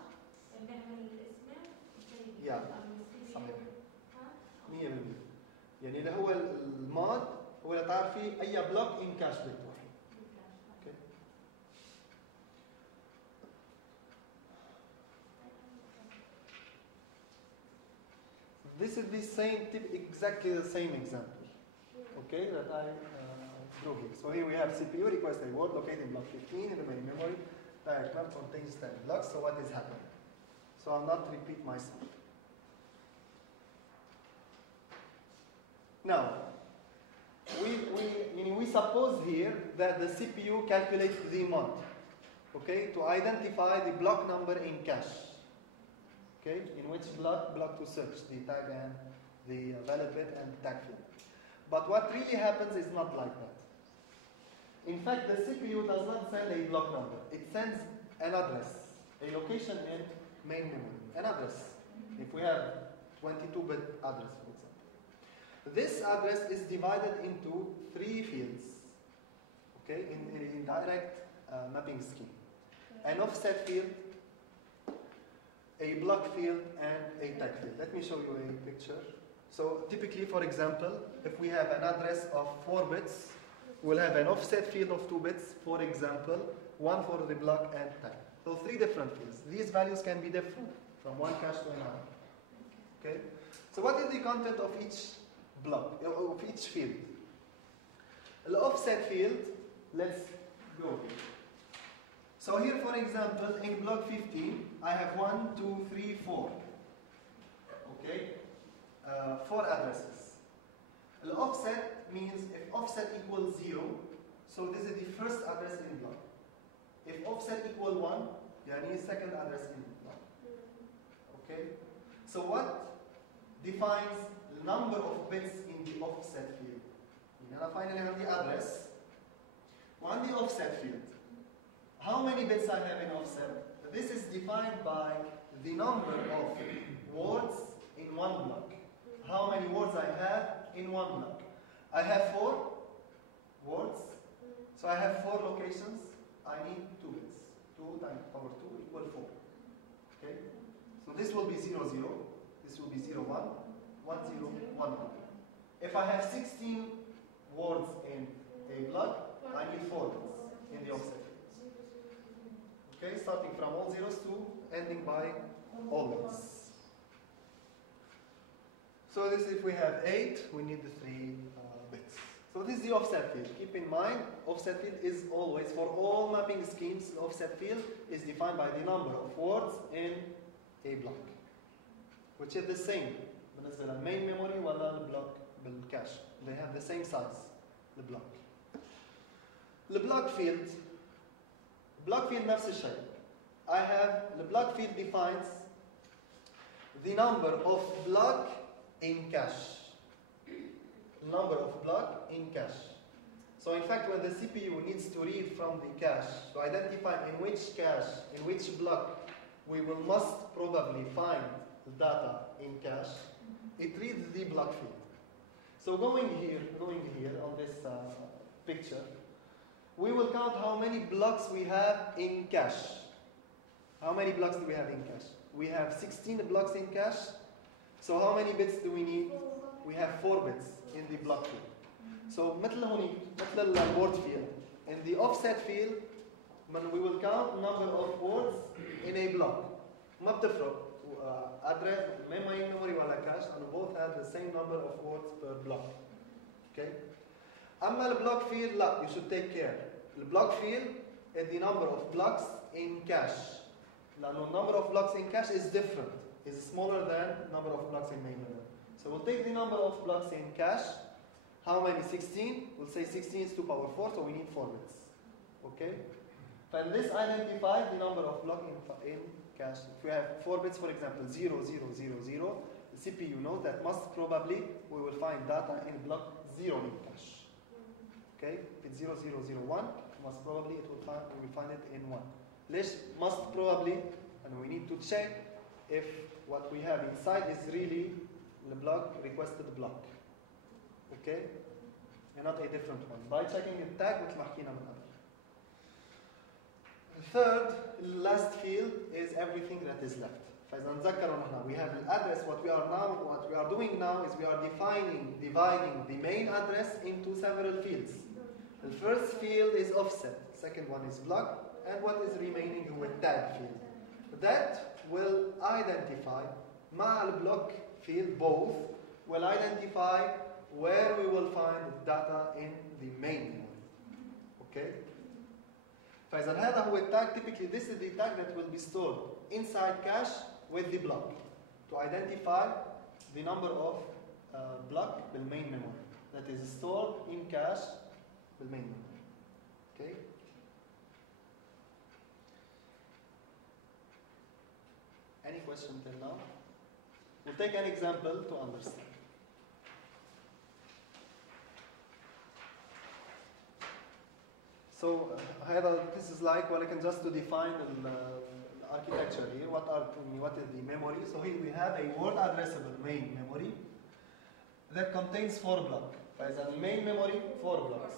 بنعمل الاسم يا صحيح 100% يعني اللي هو المود هو اللي تعرف فيه اي بلوك ان كاش بت واحد. اوكي. This is the same exactly the same example. Okay, that I drew here. So here we have CPU request a word located in block 15 in the main memory. Diagram contains 10 blocks. So what is happening? So I'll not repeat myself. Now, we suppose here that the CPU calculates the mod, okay, to identify the block number in cache. Okay, in which block to search the tag and the valid bit and the tag field. But what really happens is not like that. In fact, the CPU does not send a block number. It sends an address, a location in main memory, an address. If we have 22-bit address, for example. This address is divided into 3 fields, okay, in direct mapping scheme. An offset field, a block field, and a tag field. Let me show you a picture. So typically, for example, if we have an address of 4 bits, we'll have an offset field of 2 bits, for example, one for the block and tag. So 3 different fields. These values can be different from one cache to another. Okay? So what is the content of each block, of each field? The offset field, let's go. So here, for example, in block 15, I have 1, 2, 3, 4. Okay? 4 addresses. The offset means if offset equals 0, so this is the first address in block. If offset equals 1, yani second address in block. Okay? So what defines the number of bits in the offset field? Now finally I have the address. On the offset field, how many bits I have in offset? This is defined by the number of words in one block. How many words I have in one block? I have 4 words, so I have 4 locations. I need 2 bits. 2 times power 2 equal 4. Okay? So this will be 0, 0. This will be 0, 1, 1, 0, 1, 1. If I have 16 words in a block, I need 4 bits in the offset fields. Okay? Starting from all zeros to ending by all ones. So this, if we have 8, we need the 3 bits. So this is the offset field. Keep in mind, offset field is always, for all mapping schemes, offset field is defined by the number of words in a block, which is the same. بالنسبة للmain memory ولا البلوك بالcache. They have the same size, the block. The block field نفس الشيء. I have, the block field defines the number of block in cache. Number of block in cache. So in fact, when the CPU needs to read from the cache to identify in which cache, in which block, we will must probably find the data in cache, it reads the block field. So going here on this picture, we will count how many blocks we have in cache. How many blocks do we have in cache? We have 16 blocks in cache. So how many bits do we need? We have 4 bits in the block field. So مثل هوني مثل الword field. In the offset field, we will count number of words in a block. ما بتفرق address, memory ولا cache, and both have the same number of words per block. Okay? أما البلوك field, لا, you should take care. The block field is the number of blocks in cache. لأنه number of blocks in cache is different. Is smaller than number of blocks in main memory. So we'll take the number of blocks in cache. How many? 16. We'll say 16 is 2 power 4, so we need 4 bits. Okay? And this identifies the number of blocks in cache. If we have 4 bits, for example, 0, 0, 0, 0, the CPU knows that most probably we will find data in block 0 in cache. Okay, if it's 0001, most probably we will find it in 1. ليش most probably, and we need to check if what we have inside is really the block, requested block. Okay, and not a different one. By checking the tag مثل ما حكينا من قبل. The third, last field is everything that is left. فإذا نتذكروا نحن we have the address. What we are doing now is we are dividing the main address into several fields. The first field is offset. Second one is block, and what is remaining with tag field. That will identify مع البlock field both will identify where we will find data in the main memory. Okay? فإذا هذا هو التاج. Typically this is the tag that will be stored inside cache with the block to identify the number of block بالmain memory that is stored in cache بالmain memory. Okay? Any question till now? We'll take an example to understand. So this is like ولكن just to define the architecture here. What is the memory? So here we have a word addressable main memory that contains 4 blocks. فإذا the main memory 4 blocks.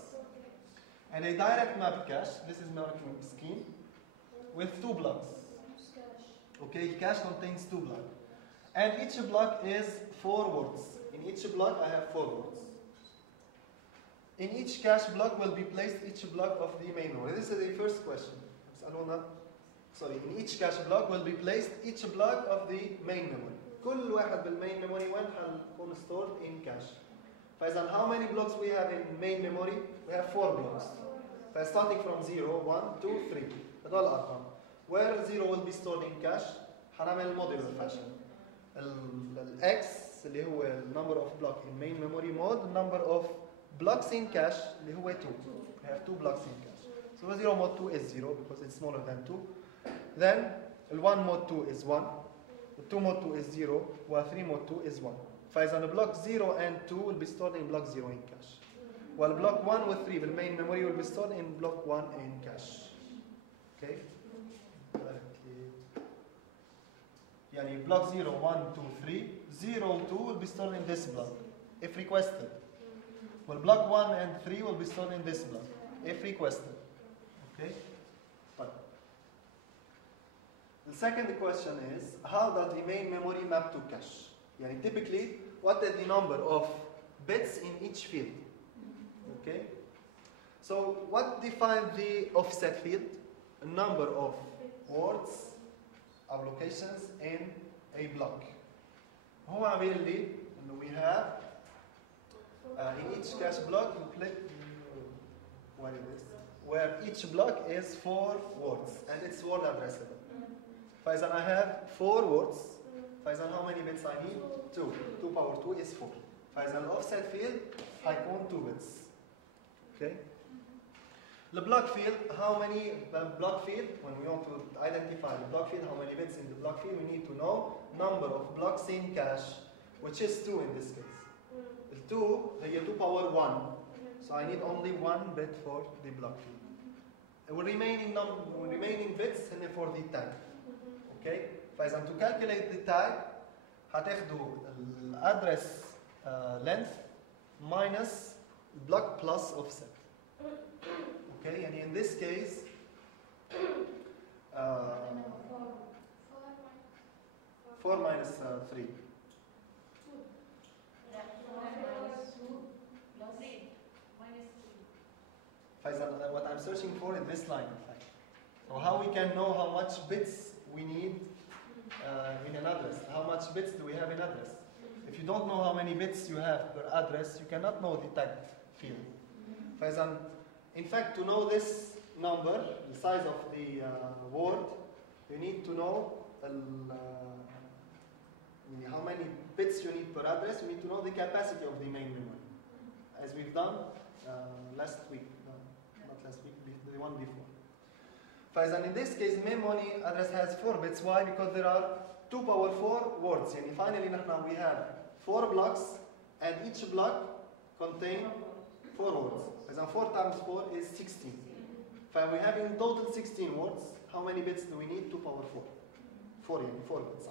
And a direct map cache. This is marking scheme with 2 blocks. Okay, cache contains 2 blocks. And each block is 4 words. In each block I have 4 words. In each cache block will be placed each block of the main memory. This is the first question. In each cache block will be placed each block of the main memory. كل واحد بالmain memory وين حيكون stored in cache. فإذا how many blocks we have in main memory? We have 4 blocks. Starting from 0, 1, 2, 3. هذول الأرقام. Where 0 will be stored in cache حنعمل modular fashion. X اللي هو number of block in main memory mode, number of blocks in cache اللي هو 2. We have 2 blocks in cache. So 0 mod 2 is 0 because it's smaller than 2. Then 1 mod 2 is 1. 2 mod 2 is 0. 3 mod 2 is 1. فإذا block 0 and 2 will be stored in block 0 in cache. While block 1 with 3 the main memory will be stored in block 1 in cache. Okay? يعني block 0, 1, 2, 3. 0, 2 will be stored in this block if requested. Well, block 1 and 3 will be stored in this block if requested. Okay? But the second question is, how does the main memory map to cache? Yani typically, what is the number of bits in each field? Okay? So, what defines the offset field? A number of words or locations in a block. هو عامل لي إنه we have in each cache block where each block is 4 words and it's word addressable. فإذا I have 4 words. فإذا how many bits I need? 2. 2 power 2 is 4. فإذا الأوفست field هيكون 2 bits. Okay? The block field, when we want to identify the block field, how many bits in the block field, we need to know number of blocks in cache, which is 2 in this case. 2, هي 2 power 1. So I need only 1 bit for the block field. The remaining bits هن for the tag. Okay? فإذا to calculate the tag هتاخدوا address length minus block plus offset. Okay, and in this case, 4 minus 3. What I'm searching for is this line, in fact. So how we can know how much bits we need in an address? How much bits do we have in address? If you don't know how many bits you have per address, you cannot know the tag field. In fact, to know this number, the size of the word, you need to know how many bits you need per address. You need to know the capacity of the main memory, as we've done last week, not last week, the one before. In this case, main memory address has 4 bits. Why? Because there are 2 power 4 words. And finally, we have 4 blocks, and each block contains 4 4 words. إذا 4 times 4 is 16. فwe have in total 16 words. How many bits do we need? 2 power 4. 4 يعني 4 bits.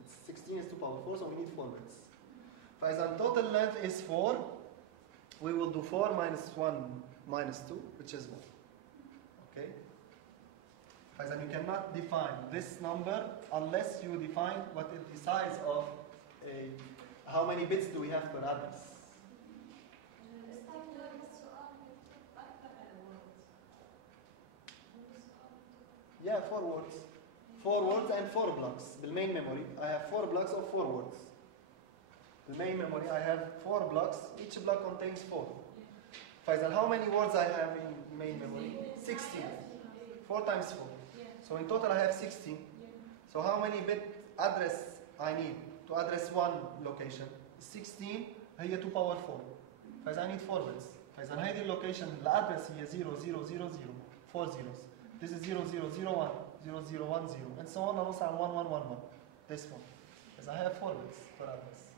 It's 16 is 2 power 4, so we need 4 bits. فإذا total length is 4. We will do 4 minus 1 minus 2, which is 1. Okay? فإذا you cannot define this number unless you define what is the size of a. How many bits do we have per address? Yeah, 4 words. 4 words and 4 blocks. The main memory, I have 4 blocks of 4 words. The main memory, I have 4 blocks. Each block contains 4. Faisal, how many words I have in main memory? 16. 4 times 4. So in total, I have 16. So how many bit address I need to address one location? 16 هي 2 power 4. فإذا I need 4 bits. فإذا هذه اللوكيشن الأدرس هي 0 0 0 0 4 zeros. This is 0 0 0 1 0 0 1 0 and so on نوصل على 1 1 1 1. This one. Because I have 4 bits per address.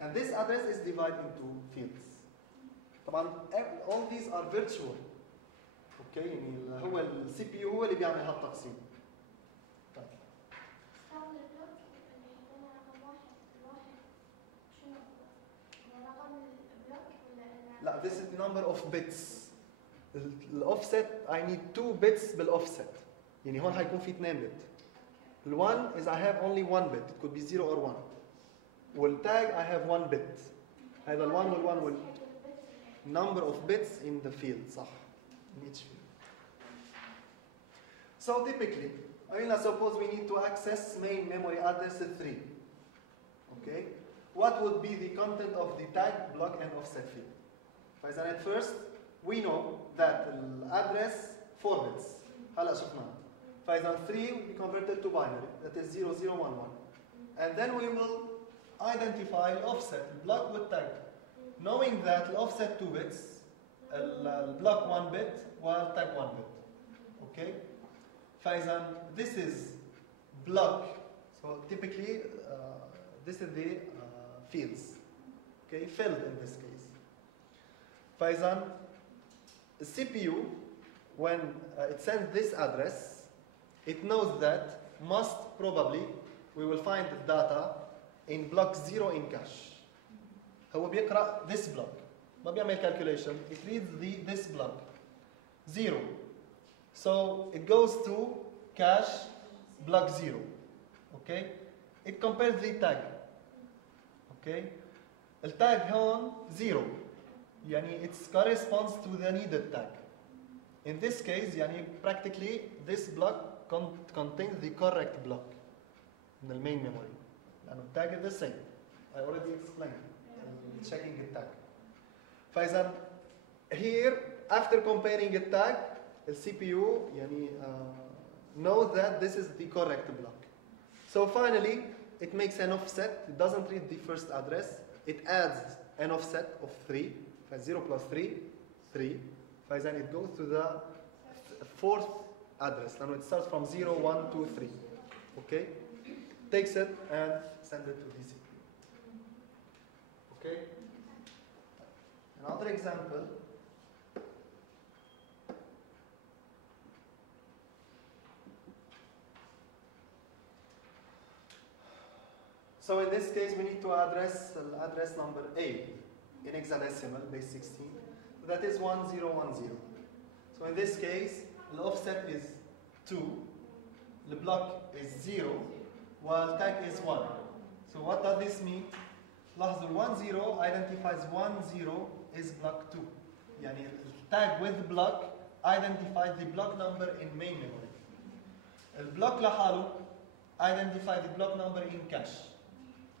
And this address is divided into fields. طبعا all these are virtual. Okay, يعني هو السي بي يو هو اللي بيعمل هالتقسيم. لا, this is the number of bits. الاوفست I need 2 bits بالاوفست. يعني هون حيكون في 2 bit. ال1 is I have only 1 bit. It could be 0 or 1. والtag I have 1 bit. هذا ال1 وال1 وال number of bits in the field صح. In each field. So typically, suppose we need to access main memory address 3. Okay? What would be the content of the tag, block, and offset field? فإذا at first, we know that the address 4 bits. هلا شفناها. فإذا 3 will be converted to binary. That is 0 0 1 1. And then we will identify the offset, block with tag. Knowing that the offset 2 bits, block 1 bit, while tag 1 bit. Okay? فإذا this is block. So typically, this is the fields. Okay, filled in this case. فإذا the CPU, when it sends this address, it knows that most probably we will find the data in block 0 in cache. هو بيقرأ this block. ما بيعمل calculation. It reads this block. 0. So it goes to cache block 0. Okay? It compares the tag. Okay? The tag هون 0. يعني it corresponds to the needed tag. In this case, يعني practically this block contains the correct block in the main memory. And the tag is the same. I already explained. Checking the tag. فإذا here after comparing the tag, the CPU يعني knows that this is the correct block. So finally, it makes an offset. It doesn't read the first address. It adds an offset of 3. 0 plus 3, 3. فإذا it goes to the 4th address. And it starts from 0, 1, 2, 3. Okay? Takes it and sends it to the CPU. Okay? Another example. So in this case, we need to address address number A in hexadecimal, base 16. That is 1010. So in this case, the offset is 2, the block is 0, while tag is 1. So what does this mean? لاحظوا 10 identifies 10 is block 2. يعني tag with block identifies the block number in main memory. البلوك لحاله identifies the block number in cache.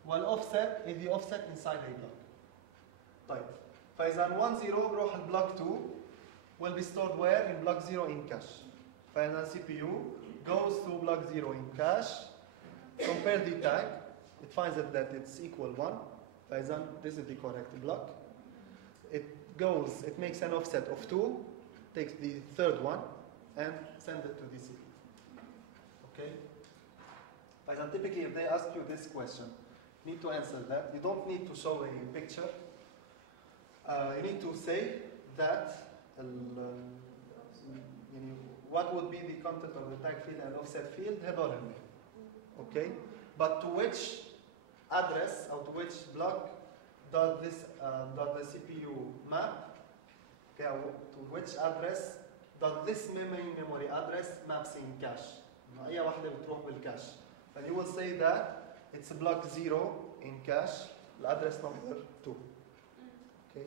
While offset is the offset inside a block. طيب. فإذا 10 بروح البلوك 2 will be stored where? In block 0 in cache. فإذا CPU goes to block 0 in cache, compare the tag, it finds that it's equal 1. فإذا this is the correct block. It makes an offset of 2, takes the third one, and sends it to the CPU. Okay? فإذا typically if they ask you this question, you need to answer that. You don't need to show a picture. you need to say that what would be the content of the tag field and offset field هدول هن. Okay, but to which address or to which block does the CPU map? Okay, to which address does this memory address maps in cache? أي واحدة بتروح بالcache. And you will say that it's block 0 in cache, address number 2. Okay.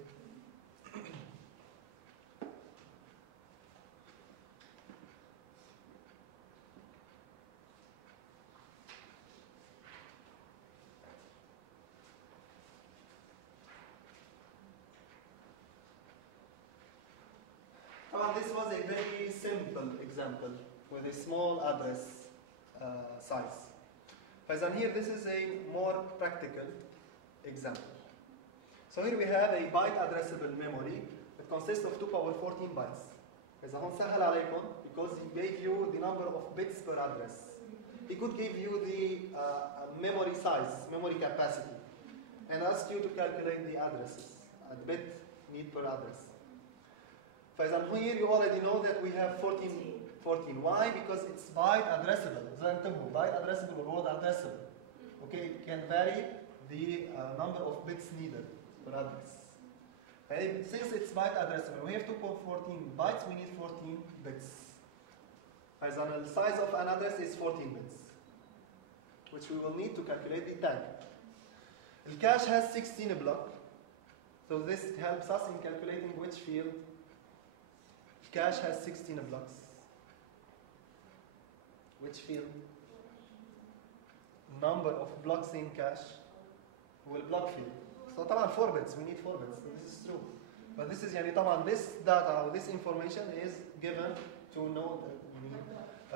Well, this was a very simple example with a small address size. And here, this is a more practical example. So here we have a byte addressable memory that consists of 2 power 14 bytes. إذا هون سهل عليكم because he gave you the number of bits per address. He could give you the memory size, memory capacity, and ask you to calculate the addresses, a bit need per address. For example, here you already know that we have 14. Why? Because it's byte addressable. Byte addressable or word addressable. Okay, it can vary the number of bits needed per address. And since it's byte addressable, we have 2.14 bytes, we need 14 bits. For example, the size of an address is 14 bits, which we will need to calculate the tag. The cache has 16 blocks, so this helps us in calculating which field. The cache has 16 blocks. Which field? Number of blocks in cache will block field. So طبعا 4 bits, we need 4 bits. This is true. But this is يعني طبعا this data or this information is given to know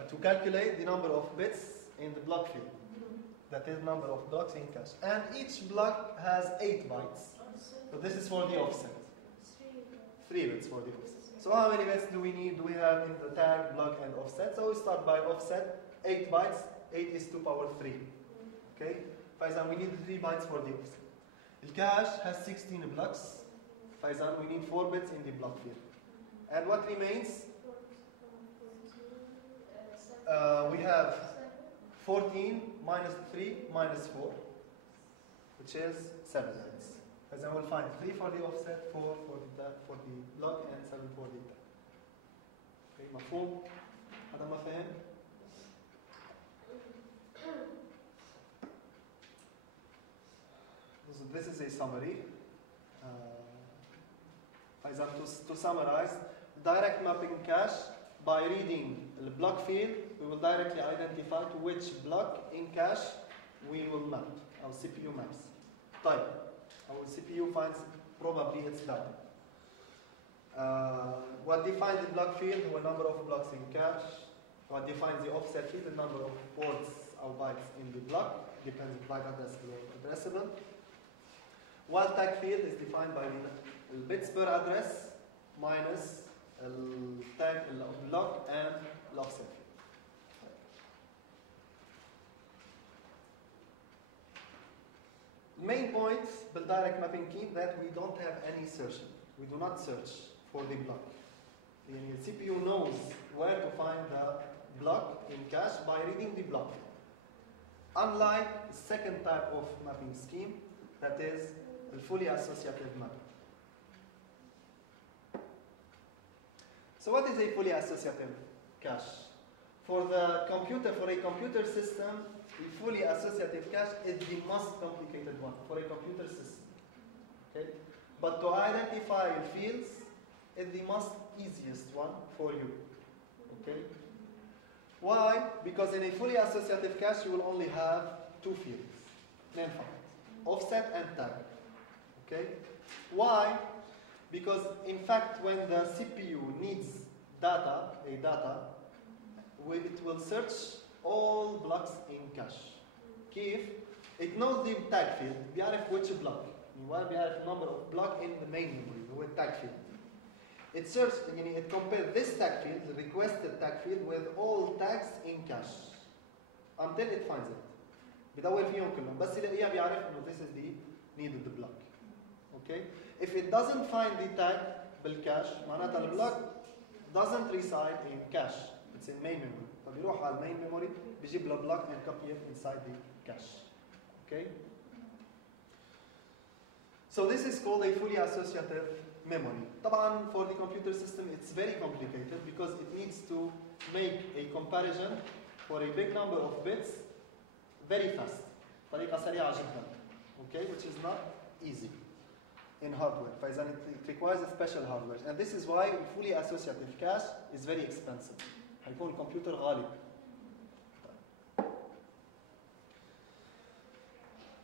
to calculate the number of bits in the block field. That is number of blocks in cache. And each block has 8 bytes. So this is for the offset. 3 bits for the offset. So how many bits do we need? Do we have in the tag, block, and offset? So we start by offset, 8 bytes. 8 is 2 power 3. Okay? Faizan, we need 3 bytes for the offset. The cache has 16 blocks. Faizan, we need 4 bits in the block field. And what remains? We have 14 minus 3 minus 4, which is 7 bits. As I will find 3 for the offset, 4 for the block, and 7 for the tag. Okay, مفهوم؟ هذا ما فهم؟ So this is a summary. To summarize, direct mapping cache, by reading the block field, we will directly identify to which block in cache we will map, our CPU maps. Type. Our CPU finds probably its data. What defines the block field? The number of blocks in cache. What defines the offset field? The number of ports or bytes in the block. Depends on byte addressable or addressable. While tag field is defined by the bits per address minus tag block and offset field. Main point with direct mapping key that we don't have any searching. We do not search for the block. The CPU knows where to find the block in cache by reading the block. Unlike the second type of mapping scheme, that is the fully associative mapping. So what is a fully associative cache? For a computer system, the fully associative cache is the most complicated one for a computer system. Okay? But to identify fields is the most easiest one for you. Okay? Why? Because in a fully associative cache you will only have 2 fields, name files, offset and tag. Okay? Why? Because in fact when the CPU needs data, it will search all blocks in cache. كيف? It knows the tag field, بيعرف which block. بيعرف number of block in the main memory, هو tag field. It searches, it compares this tag field, the requested tag field, with all tags in cache until it finds it. بدور فيهم كلهم، بس يلاقيها بيعرف إنه this is the needed block. Okay? If it doesn't find the tag بالكاش معناتها البلوك doesn't reside in cache. It's in main memory. فبيروح على main memory بيجيب له block and copy it inside the cache. Okay? So this is called a fully associative memory. طبعا for the computer system it's very complicated because it needs to make a comparison for a big number of bits very fast. طريقة سريعة جدا. Okay? Which is not easy in hardware. فإذا it requires a special hardware. And this is why fully associative cache is very expensive. حيكون الكمبيوتر غالي.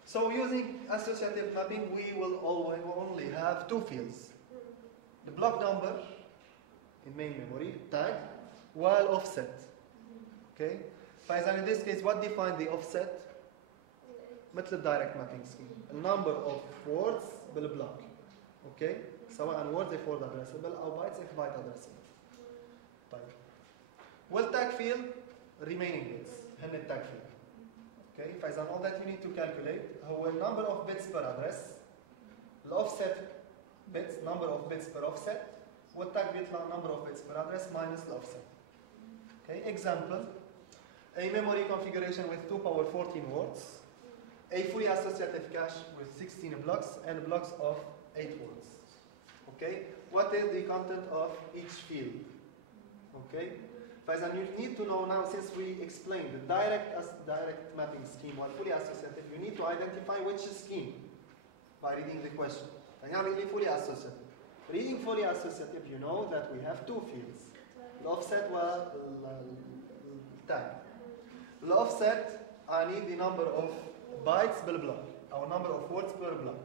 So using associative mapping, we will only have two fields. The block number in main memory, tag, while offset. Okay? فإذا in this case, what defines the offset? مثل الدايركت مابينج سكيم. The number of words بالبلوك. Okay? سواء words if word addressable أو bytes if byte addressable. طيب. والtag field remaining bits. هن الtag field. Okay? فإذا all that you need to calculate هو number of bits per address, offset bits, number of bits per offset, والtag بيطلع number of bits per address minus the offset. Okay? Example, a memory configuration with 2 power 14 words, a fully associative cache with 16 blocks and blocks of 8 words. Okay? What is the content of each field? Okay? فإذا you need to know now, since we explained the direct mapping scheme or fully associative, you need to identify which scheme by reading the question. يعني fully associative. Reading fully associative, you know that we have two fields. The offset tag. The offset, I need the number of bytes per block, or number of words per block.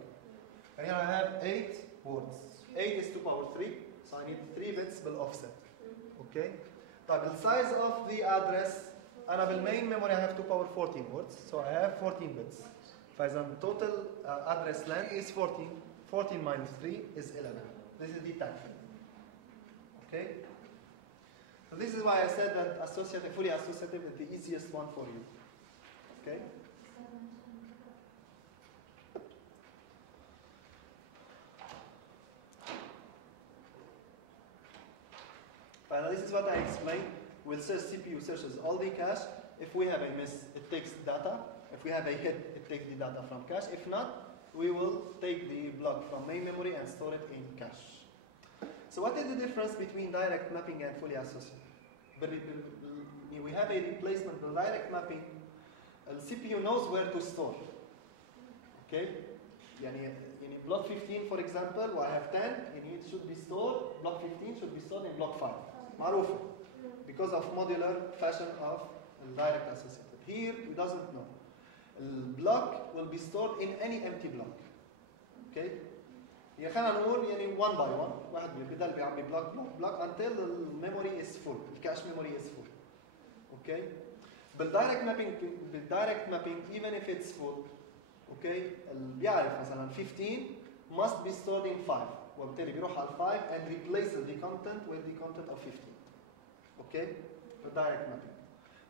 And here I have 8 words. 8 is 2 power 3, so I need 3 bits per offset. Okay? طيب the size of the address أنا بالmain memory I have 2 power 14 words, so I have 14 bits. فإذا total address length is 14. 14 minus 3 is 11. This is the tag field. Okay? So this is why I said that associative, fully associative is the easiest one for you. Okay? Finally, this is what I explained. We'll search CPU searches all the cache. If we have a miss, it takes data. If we have a hit, it takes the data from cache. If not, we will take the block from main memory and store it in cache. So what is the difference between direct mapping and fully associative? We have a replacement for direct mapping. The CPU knows where to store. Okay? يعني block 15 for example, I have 10, and it should be stored, block 15 should be stored in block 5. معروفة. Because of modular fashion of direct associative. Here, we doesn't know. The block will be stored in any empty block. Okay? يعني خلينا نقول يعني one by one, واحد بيضل بيعبي block until the memory is full, the cache memory is full. Okay? بالdirect mapping, even if it's full, okay, بيعرف مثلا 15 must be stored in 5 وبالتالي بيروح على 5 and replaces the content with the content of 15. Okay? The direct mapping.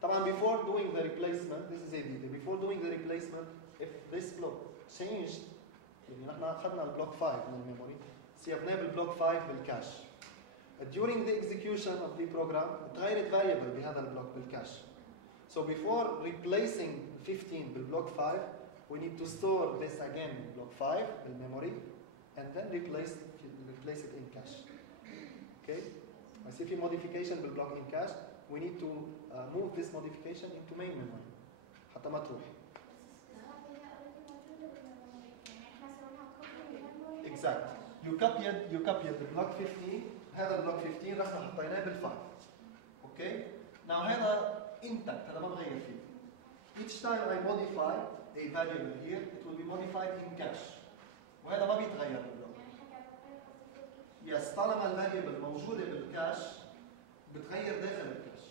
طبعا before doing the replacement, this is a detail, before doing the replacement, if this block changed, يعني نحن أخذنا البلوك 5 من الميموري, سيبناه بالبلوك 5 بالكاش. During the execution of the program, تغيرت variable بهذا البلوك بالكاش. So before replacing 15 بالبلوك 5, we need to store this again in block 5 in memory and then replace it in cache. Okay? I see if modification will block in cache, we need to move this modification into main memory. حتى ما تروح. Exactly. You copied the block 15. هذا block 15 رحنا حطيناه بال5. Okay? Now هذا intact, هذا ما بغير فيه. Each time I modify a variable here, it will be modified in cache. وهذا ما بيتغير بالبلوك. Yes, طالما الفاريبل موجودة بالكاش بتغير داخل الكاش.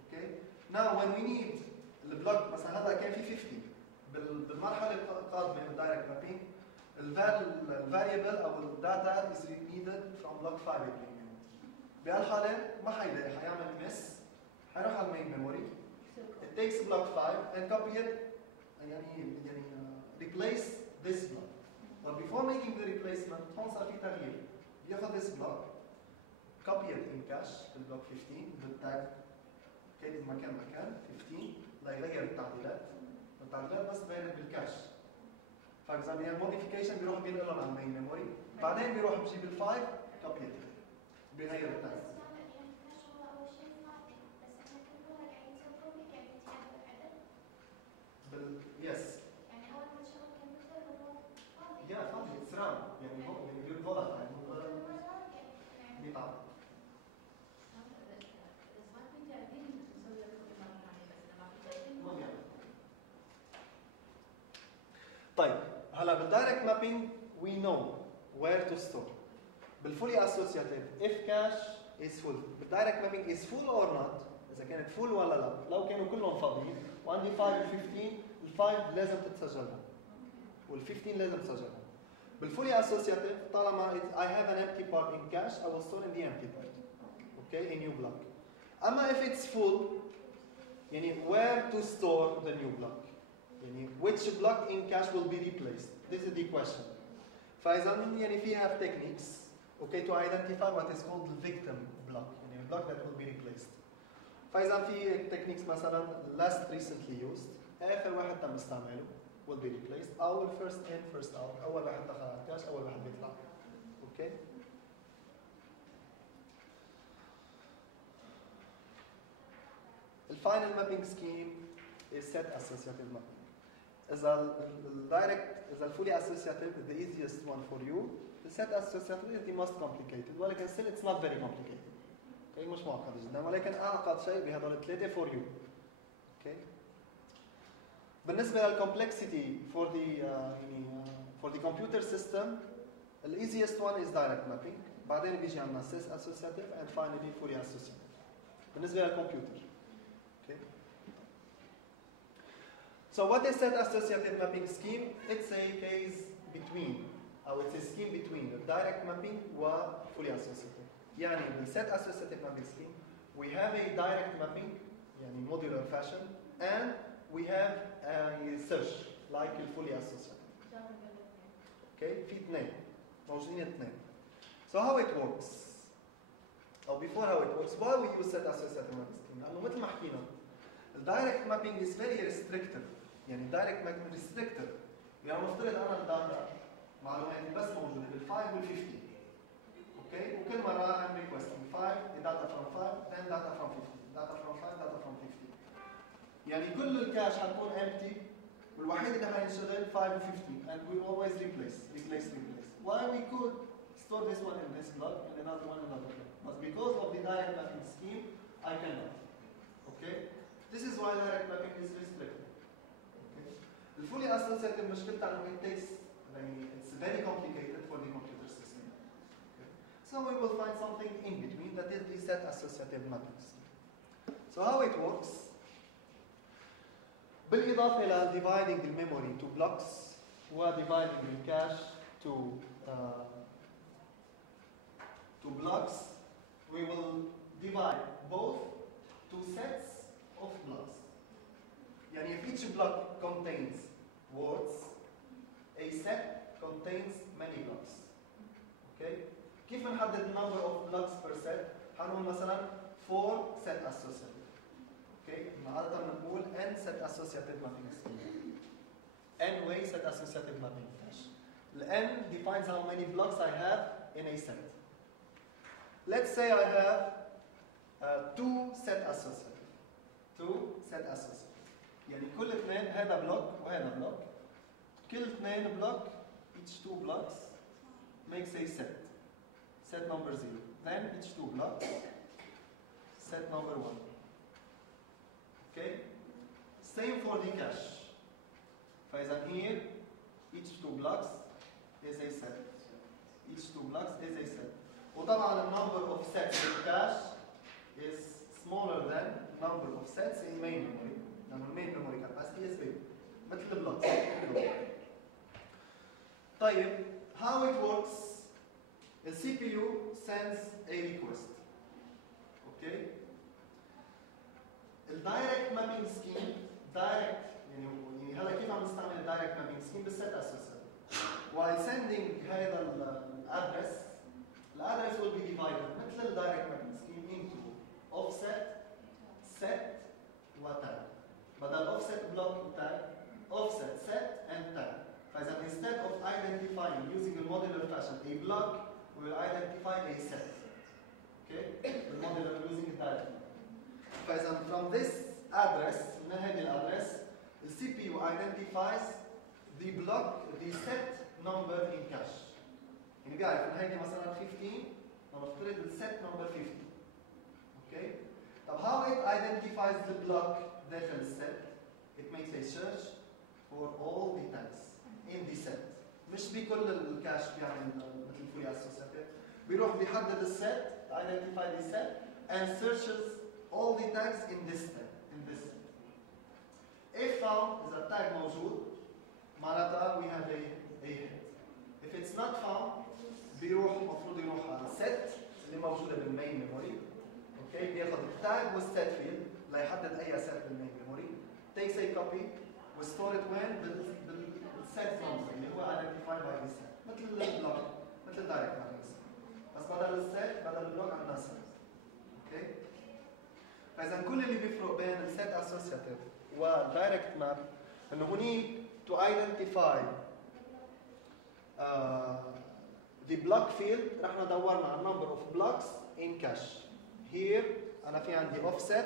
Okay? Now when we need البلوك مثلا هذا كان في 50 بالمرحلة القادمة من direct mapping الفاريبل أو الداتا is needed from block 5 بهالحالة ما حيلاقي حيعمل miss حيروح على المين memory. It takes block 5 and copy it يعني replace this block. But before making the replacement هون صار في تغيير. بياخذ this block copy it in cache في البلوك 15 بالتاج كيف مكان 15 ليغير التعديلات بس تبين بالكاش. فاذا بيعمل موديفيكيشن بيروح بينقلهم على المين ميموري، بعدين بيروح بجيب الفايل كوبي بيغير التاج. يس يعني اول ما تشغل الكمبيوتر هو فاضي. يا فاضي اتس رام يعني هو بيقول فولاتايل بيتعب. طيب هلا بالدايركت مابينج we know where to store. بالفولي اسوسياتيف if cache is full بالدايركت مابينج is full or not، اذا كانت full ولا لا. لو كانوا كلهم فاضيين وعندي 5 و 15 ال5 لازم تتسجلهم وال15 لازم تسجلهم. بالفولي اسوسياتيف طالما I have an empty part in cache I will store in the empty part. Okay, a new block. اما if it's full يعني where to store the new block. يعني which block in cache will be replaced. This is the question. فإذا يعني في have techniques okay to identify what is called the victim block يعني the block that will be replaced. فإذا في techniques مثلا last recently used آخر واحد تم استعماله will be replaced أو first in first out أول واحد دخل على الكاش أول واحد بيطلع. Okay. The final mapping scheme is set associative mapping. إذا the fully associative is the easiest one for you. The set associative is the most complicated. ولكن still it's not very complicated. Okay, مش معقد جدا ولكن أعقد شيء بهذول الثلاثة for you. Okay. بالنسبة للcomplexity for the computer system, the easiest one is direct mapping. بعدين بيجي عندنا set associative and finally fully associative. بالنسبة للكمبيوتر. Okay. So what is set associative mapping scheme? It's a case between, or it's a scheme between the direct mapping and fully associative. يعني in set associative mapping scheme, we have a direct mapping, يعني modular fashion, and we have a search like a fully associative. Okay, في اثنين موجودين اثنين. So how it works? Or before how it works, why we use set associative mapping scheme? لأنه مثل ما حكينا الدايركت مابينج is very restrictive. يعني الدايركت مابينج restrictive. يعني نفترض انا الداتا معلوماتي بس موجوده بال5 وال15. اوكي وكل مره I'm requesting 5 data from 5 then data from 15 data from 5 data from 15. يعني كل الكاش حتكون empty والوحيد اللي حينشغل 5 و15 and we always replace. Why we could store this one in this block and another one in another block. But because of the direct mapping scheme I cannot. Okay? This is why direct mapping is restricted. Okay. The fully associative مشكلتها انه it takes it's very complicated for the computer system. Okay. So we will find something in between that is the set associative mapping scheme. So how it works? بالإضافة إلى dividing the memory to blocks و dividing the cache to blocks, we will divide both to sets of blocks. يعني if each block contains words, a set contains many blocks. Okay? كيف بنحدد the number of blocks per set؟ حنقول مثلا 4 set associative. Okay? عادة بنقول n set associative mapping scheme. n way set associative mapping. The n defines how many blocks I have in a set. Let's say I have 2 set associative. 2 set associative. يعني كل اثنين هذا بلوك وهذا بلوك. كل اثنين بلوك each 2 blocks makes a set. Set number 0. Then each 2 blocks set number 1. Okay? Same for the cache. فإذا here each 2 blocks is a set. Each 2 blocks is a set. وطبعا the number of sets in cache is smaller than number of sets in main memory. لأنه main memory capacity is big. مثل البلوكس. طيب how it works? The CPU sends a request. Okay? The direct mapping scheme direct يعني هلا كيف عم نستعمل الدايركت مابينج سكيم بالست اسوسياتيف while sending هذا الادرس will be divided مثل الدايركت ماتريكس scheme into offset set وتag. بدل offset block tag offset set and tag. فإذا instead of identifying using a modular fashion a block, we will identify a set. Okay? The modular using a directly. فإذا from this address, من هذه الأدرس, the CPU identifies the block, the set number in cache. يعني بيعرف إن هيدي مثلا 15 ونفترض الset number 50. Okay? طب how it identifies the block داخل الset? It makes a search for all the tags in the set. مش بكل الكاش بيعمل مثل فوري اسوسياتيف. بيروح بيحدد الset, identify the set, and searches all the tags in this set. If found إذا التاج موجود معناتها we have a hit. If it's not found بيروح المفروض يروح على الset اللي موجوده بالمين ميموري. اوكي بياخذ التاج والset فيلد ليحدد اي set بالمين ميموري. takes a copy وستور it وين بالset number اللي هو identified by the set. مثل البلوك مثل الدايركت ماتريكس بس بدل الset بدل البلوك عندنا set. اوكي فاذا كل اللي بيفرق بين الset associative والدايركت ماب انه هنيك to identify the block field رحنا دورنا على number of blocks in cache. Here أنا في عندي offset.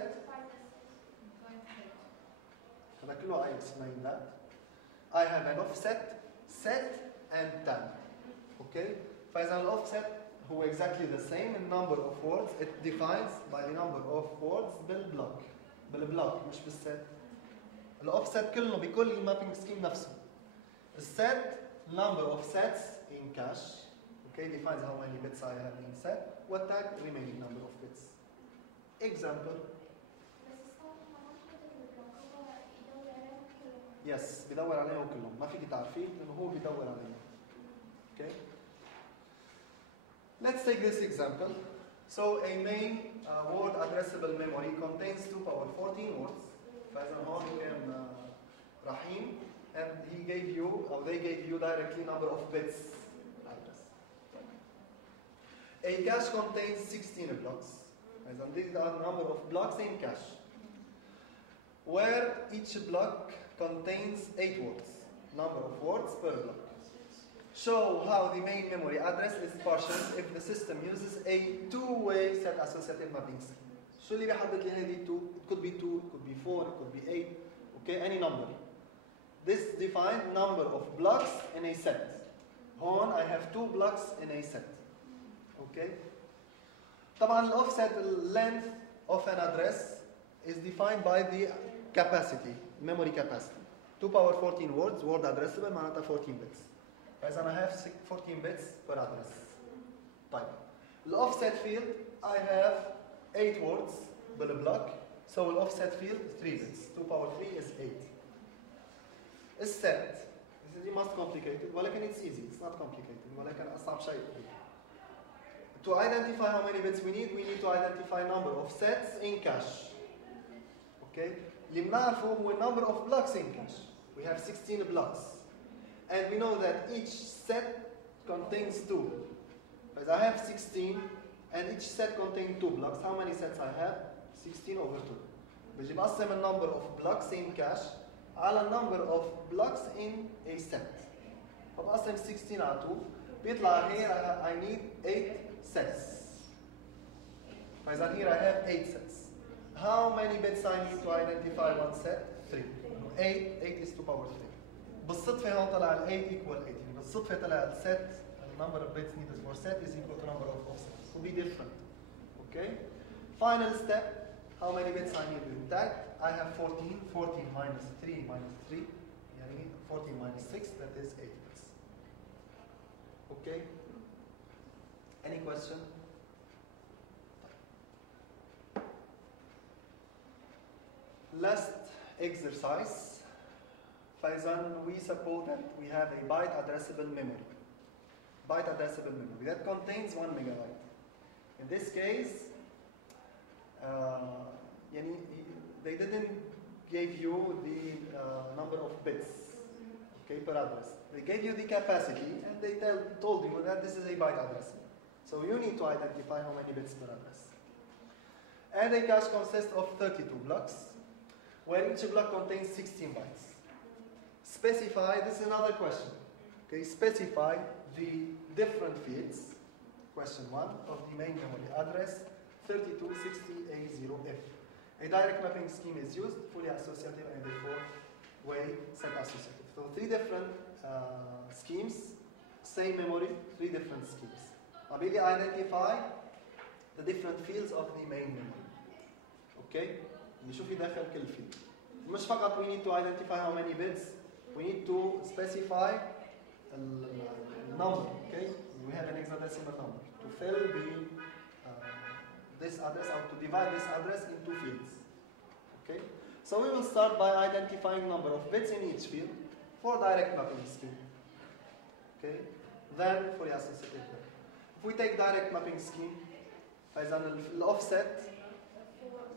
هذا كله I explained that. I have an offset, set and tag. Okay. فإذا ال offset هو exactly the same in number of words. It defines by the number of words بالبلوك مش بالset. ال offset كله بكل المابينج سكيم نفسه. الset number of sets in cache. Okay, defines how many bits I have in set. What tag? Remaining number of bits. Example. Yes, بدور عليهم كلهم. ما فيك تعرفين لأنه هو بدور عليهم. Okay. Let's take this example. So a main word addressable memory contains 2 power 14 words. فإذا هون كان رحيم and he gave you or they gave you directly number of bits. A cache contains 16 blocks. And these are number of blocks in cache. Where each block contains 8 words. Number of words per block. Show how the main memory address is partitioned if the system uses a two-way set associative mapping scheme. شو اللي بيحدد لي هذه 2? It could be 2, it could be 4, it could be 8. Okay, any number. This defines number of blocks in a set. هون I have 2 blocks in a set. Okay. طبعا ال offset length of an address is defined by the capacity, memory capacity. 2 power 14 words, word addressable معناتها 14 bits. فإذا I have 14 bits per address. طيب. ال offset field I have 8 words بالبلوك. So ال offset field 3 bits. 2 power 3 is 8. الset. This is most complicated ولكن it's easy. It's not complicated ولكن أصعب شيء. To identify how many bits we need to identify number of sets in cache. Okay? اللي بنعرفه هو number of blocks in cache. We have 16 blocks. And we know that each set contains 2. Because I have 16 and each set contains 2 blocks. How many sets I have? 16 over 2. بجي بقسم number of blocks in cache على number of blocks in a set. فبقسم 16 على 2 بيطلع here I need 8 sets. فإذا here I have 8 sets. How many bits I need to identify one set? 3. 8 is 2 power 3. بالصدفة هون طلع ال 8 equal 8. يعني بالصدفة طلع ال set, the number of bits needed for set is equal to number of offsets. It will be different. Okay? Final step, how many bits I need in tag? I have 14. 14 minus 3 minus 3. يعني 14 minus 6, that is 8 bits. Okay? Any question? Last exercise. فإذا we suppose that we have a byte addressable memory. Byte addressable memory that contains 1 megabyte. In this case, they didn't give you the number of bits. okay, per address. They gave you the capacity and they told you that this is a byte address. So you need to identify how many bits per address. And a cache consists of 32 blocks, where each block contains 16 bytes. Specify, this is another question. Okay, specify the different fields, question 1, of the main memory address 3260A0F. A direct mapping scheme is used, fully associative and therefore way set associative. So 3 different schemes, same memory, 3 different schemes. Ability identify the different fields of the main memory. Okay? نشوف يدخل كل field. مش فقط we need to identify how many bits, we need to specify the number. Okay? We have an hexadecimal number to fill this address or to divide this address into fields. Okay? So we will start by identifying number of bits in each field for direct mapping scheme. Okay? Then for the associative. If we take direct mapping scheme, فإذا الأوفست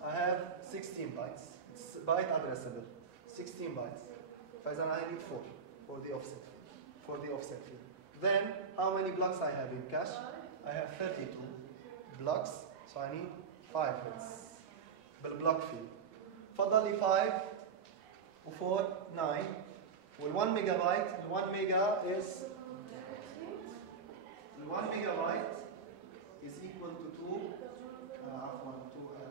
I have 16 bytes. It's byte addressable. 16 bytes. فإذا I need 4 for the offset field. Then how many blocks I have in cache? I have 32 blocks, so I need 5 bits. بالبlock field. فضل لي 5 و4 9 وال1 megabyte, ال1 mega is 1 megabyte is equal to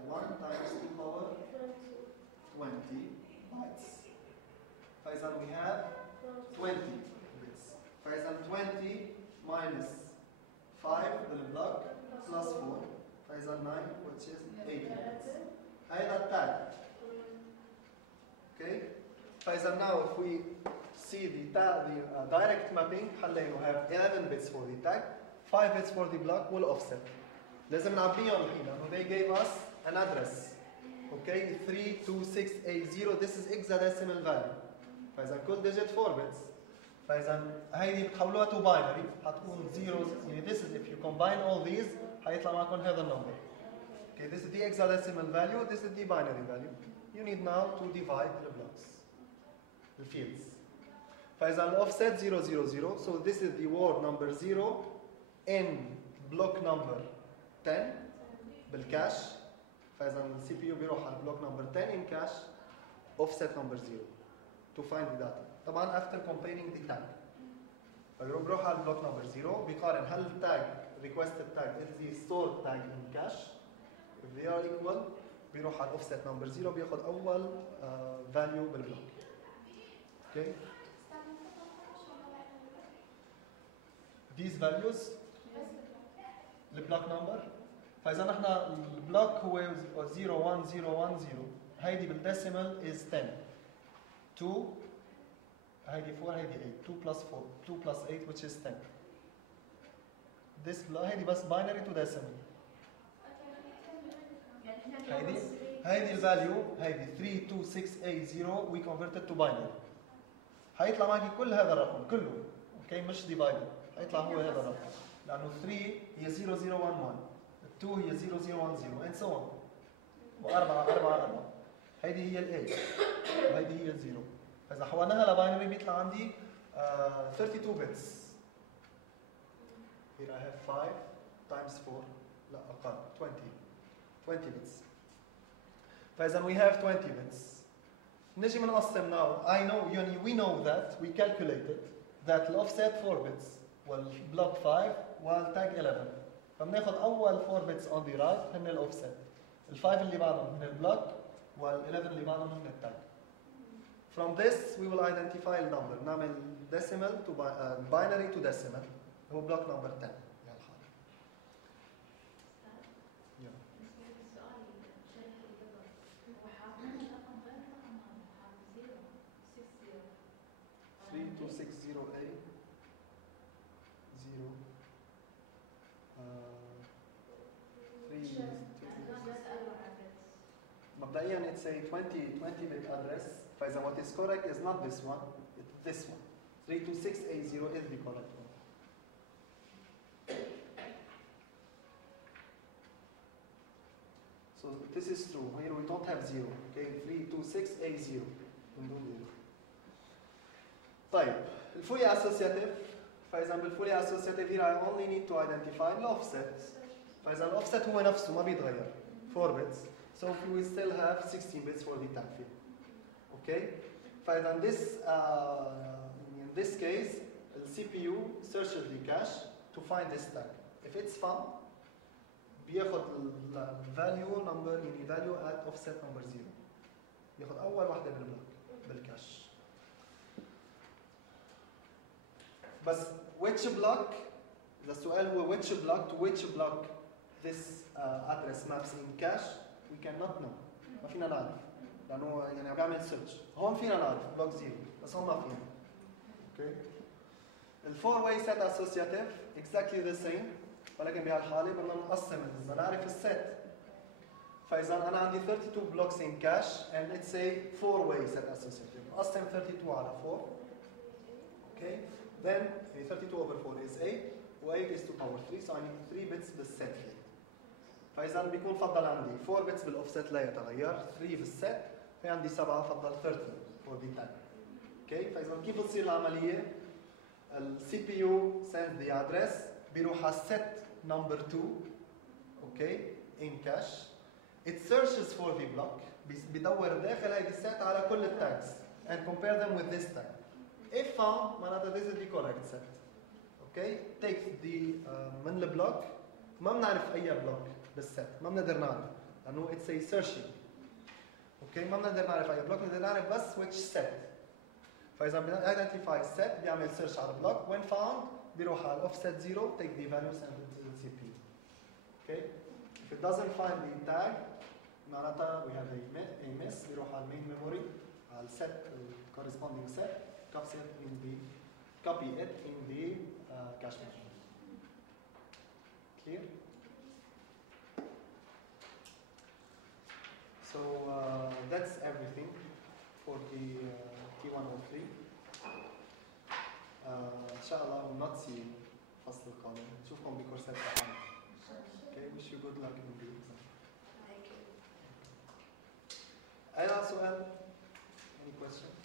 1 times 2 power 20 bytes. فإذا we have 20 bits. فإذا 20 minus 5 بالبlock plus 4. فإذا 9 which is 80 bits. هذا التاج. Okay? فإذا now if we see the direct mapping حلينا we have 11 bits for the tag, 5 bits for the block will offset. لازم نعبيهم الحين لأنه they gave us an address. Okay, 326A0, this is hexadecimal value. فإذا كل digit 4 bits. فإذا هيدي بتحولوها to binary حتكون zeros. يعني this is if you combine all these حيطلع معكم هذا النمبر. Okay, this is the hexadecimal value, this is the binary value. You need now to divide the blocks, the fields. فإذا الoffset 0 0 0, so this is the word number 0 in block number 10 بالكاش. فإذا السي بي يو بيروح على block number 10 in cache offset number 0 to find the data. طبعا after comparing the tag. فبيروح على block number 0 بيقارن هل التاج requested tag is the stored tag in cache. If they are equal بيروح على offset number 0 بياخذ أول value بالبلوك. Okay. These values البلوك نمبر. فإذا نحن البلوك هو 01010 هيدي بالديسيمال is 10. 2 هيدي 4 هيدي 8. 2 plus 4 2 plus 8 which is 10. This هيدي بس binary to decimal. هيدي الفاليو هيدي 326A0 we converted to binary. هيطلع معك كل هذا الرقم كله. اوكي مش divided. هيطلع هو هذا الرقم. لأنه 3 هي 0011 2 هي 0010 and so on. و4 4 هيدي هي ال A وهيدي هي ال 0. فإذا حولناها لباينري بيطلع عندي 32 bits. Here I have 5 times 4 لا أقل 20 bits. فإذا we have 20 bits. نجي بنقسم now. We know that we calculated that the offset 4 bits والبلوك 5 والتاج 11. فبناخذ اول 4 bits on the right هن الاوفست. ال5 اللي بعدهم من البلوك وال11 اللي بعدهم من التاج. From this we will identify the number. نعمل decimal to binary to decimal. هو block number 10. مبدئيا it's a 20 bit address. فإذا what is correct is not this one, it's this one. 326A0 is the correct one. So this is true. Here we don't have 0. Okay, 326A0. طيب الفولي اسوسياتيف فاذا بالفولي اسوسياتيف here I only need to identify الاوفست فاذا الاوفست هو نفسه ما بيتغير 4 bits so we still have 16 bits for the tag field. Okay, فاذا in this case the CPU searches the cache to find this tag. If it's found بياخد value number يعني value at offset number 0 بياخد اول وحده بالبلوك بالكاش. بس which block إذا السؤال هو which block to which block this address maps in cache we cannot know ما فينا نعرف لأنه يعني عم بعمل search هون فينا نعرف block 0 بس هون ما فينا. Okay. ال 4-way set associative exactly the same ولكن بهالحالة بدنا نقسم بدنا نعرف الست فإذا أنا عندي 32 blocks in cache and it's a 4-way set associative نقسم 32 على 4. Okay. Then 32 over 4 is 8 و 8 is to power 3 so I need 3 bits بالست here. فإذا بيكون فضل عندي 4 bits بالoffset لا يتغير 3 بالست في عندي 7 فضل 30 for the tag. Okay. فإذا كيف بتصير العملية؟ ال CPU sends the address بيروح على set number 2 okay in cache it searches for the block بيدور داخل هيدي الست على كل التاجز and compare them with this tag. If found معناتها this is the correct set. Okay, takes the من البلوك ما بنعرف أي بلوك بالست ما بنقدر نعرف لأنه it's a searching. Okay, ما بنقدر نعرف أي بلوك بنقدر نعرف بس which set. فإذا بدنا identify set بيعمل search على البلوك when found بيروح على offset 0 take the values and put it in CPU. Okay, if it doesn't find the tag معناتها we have a miss بيروح على main memory على set corresponding set copy it in the cache memory. Clear? So that's everything for the T103. إن شاء الله we'll not see فصل القادم. نشوفكم بكورسات ثانية. Okay, wish you good luck in the exam. Thank you. أي سؤال? Any question?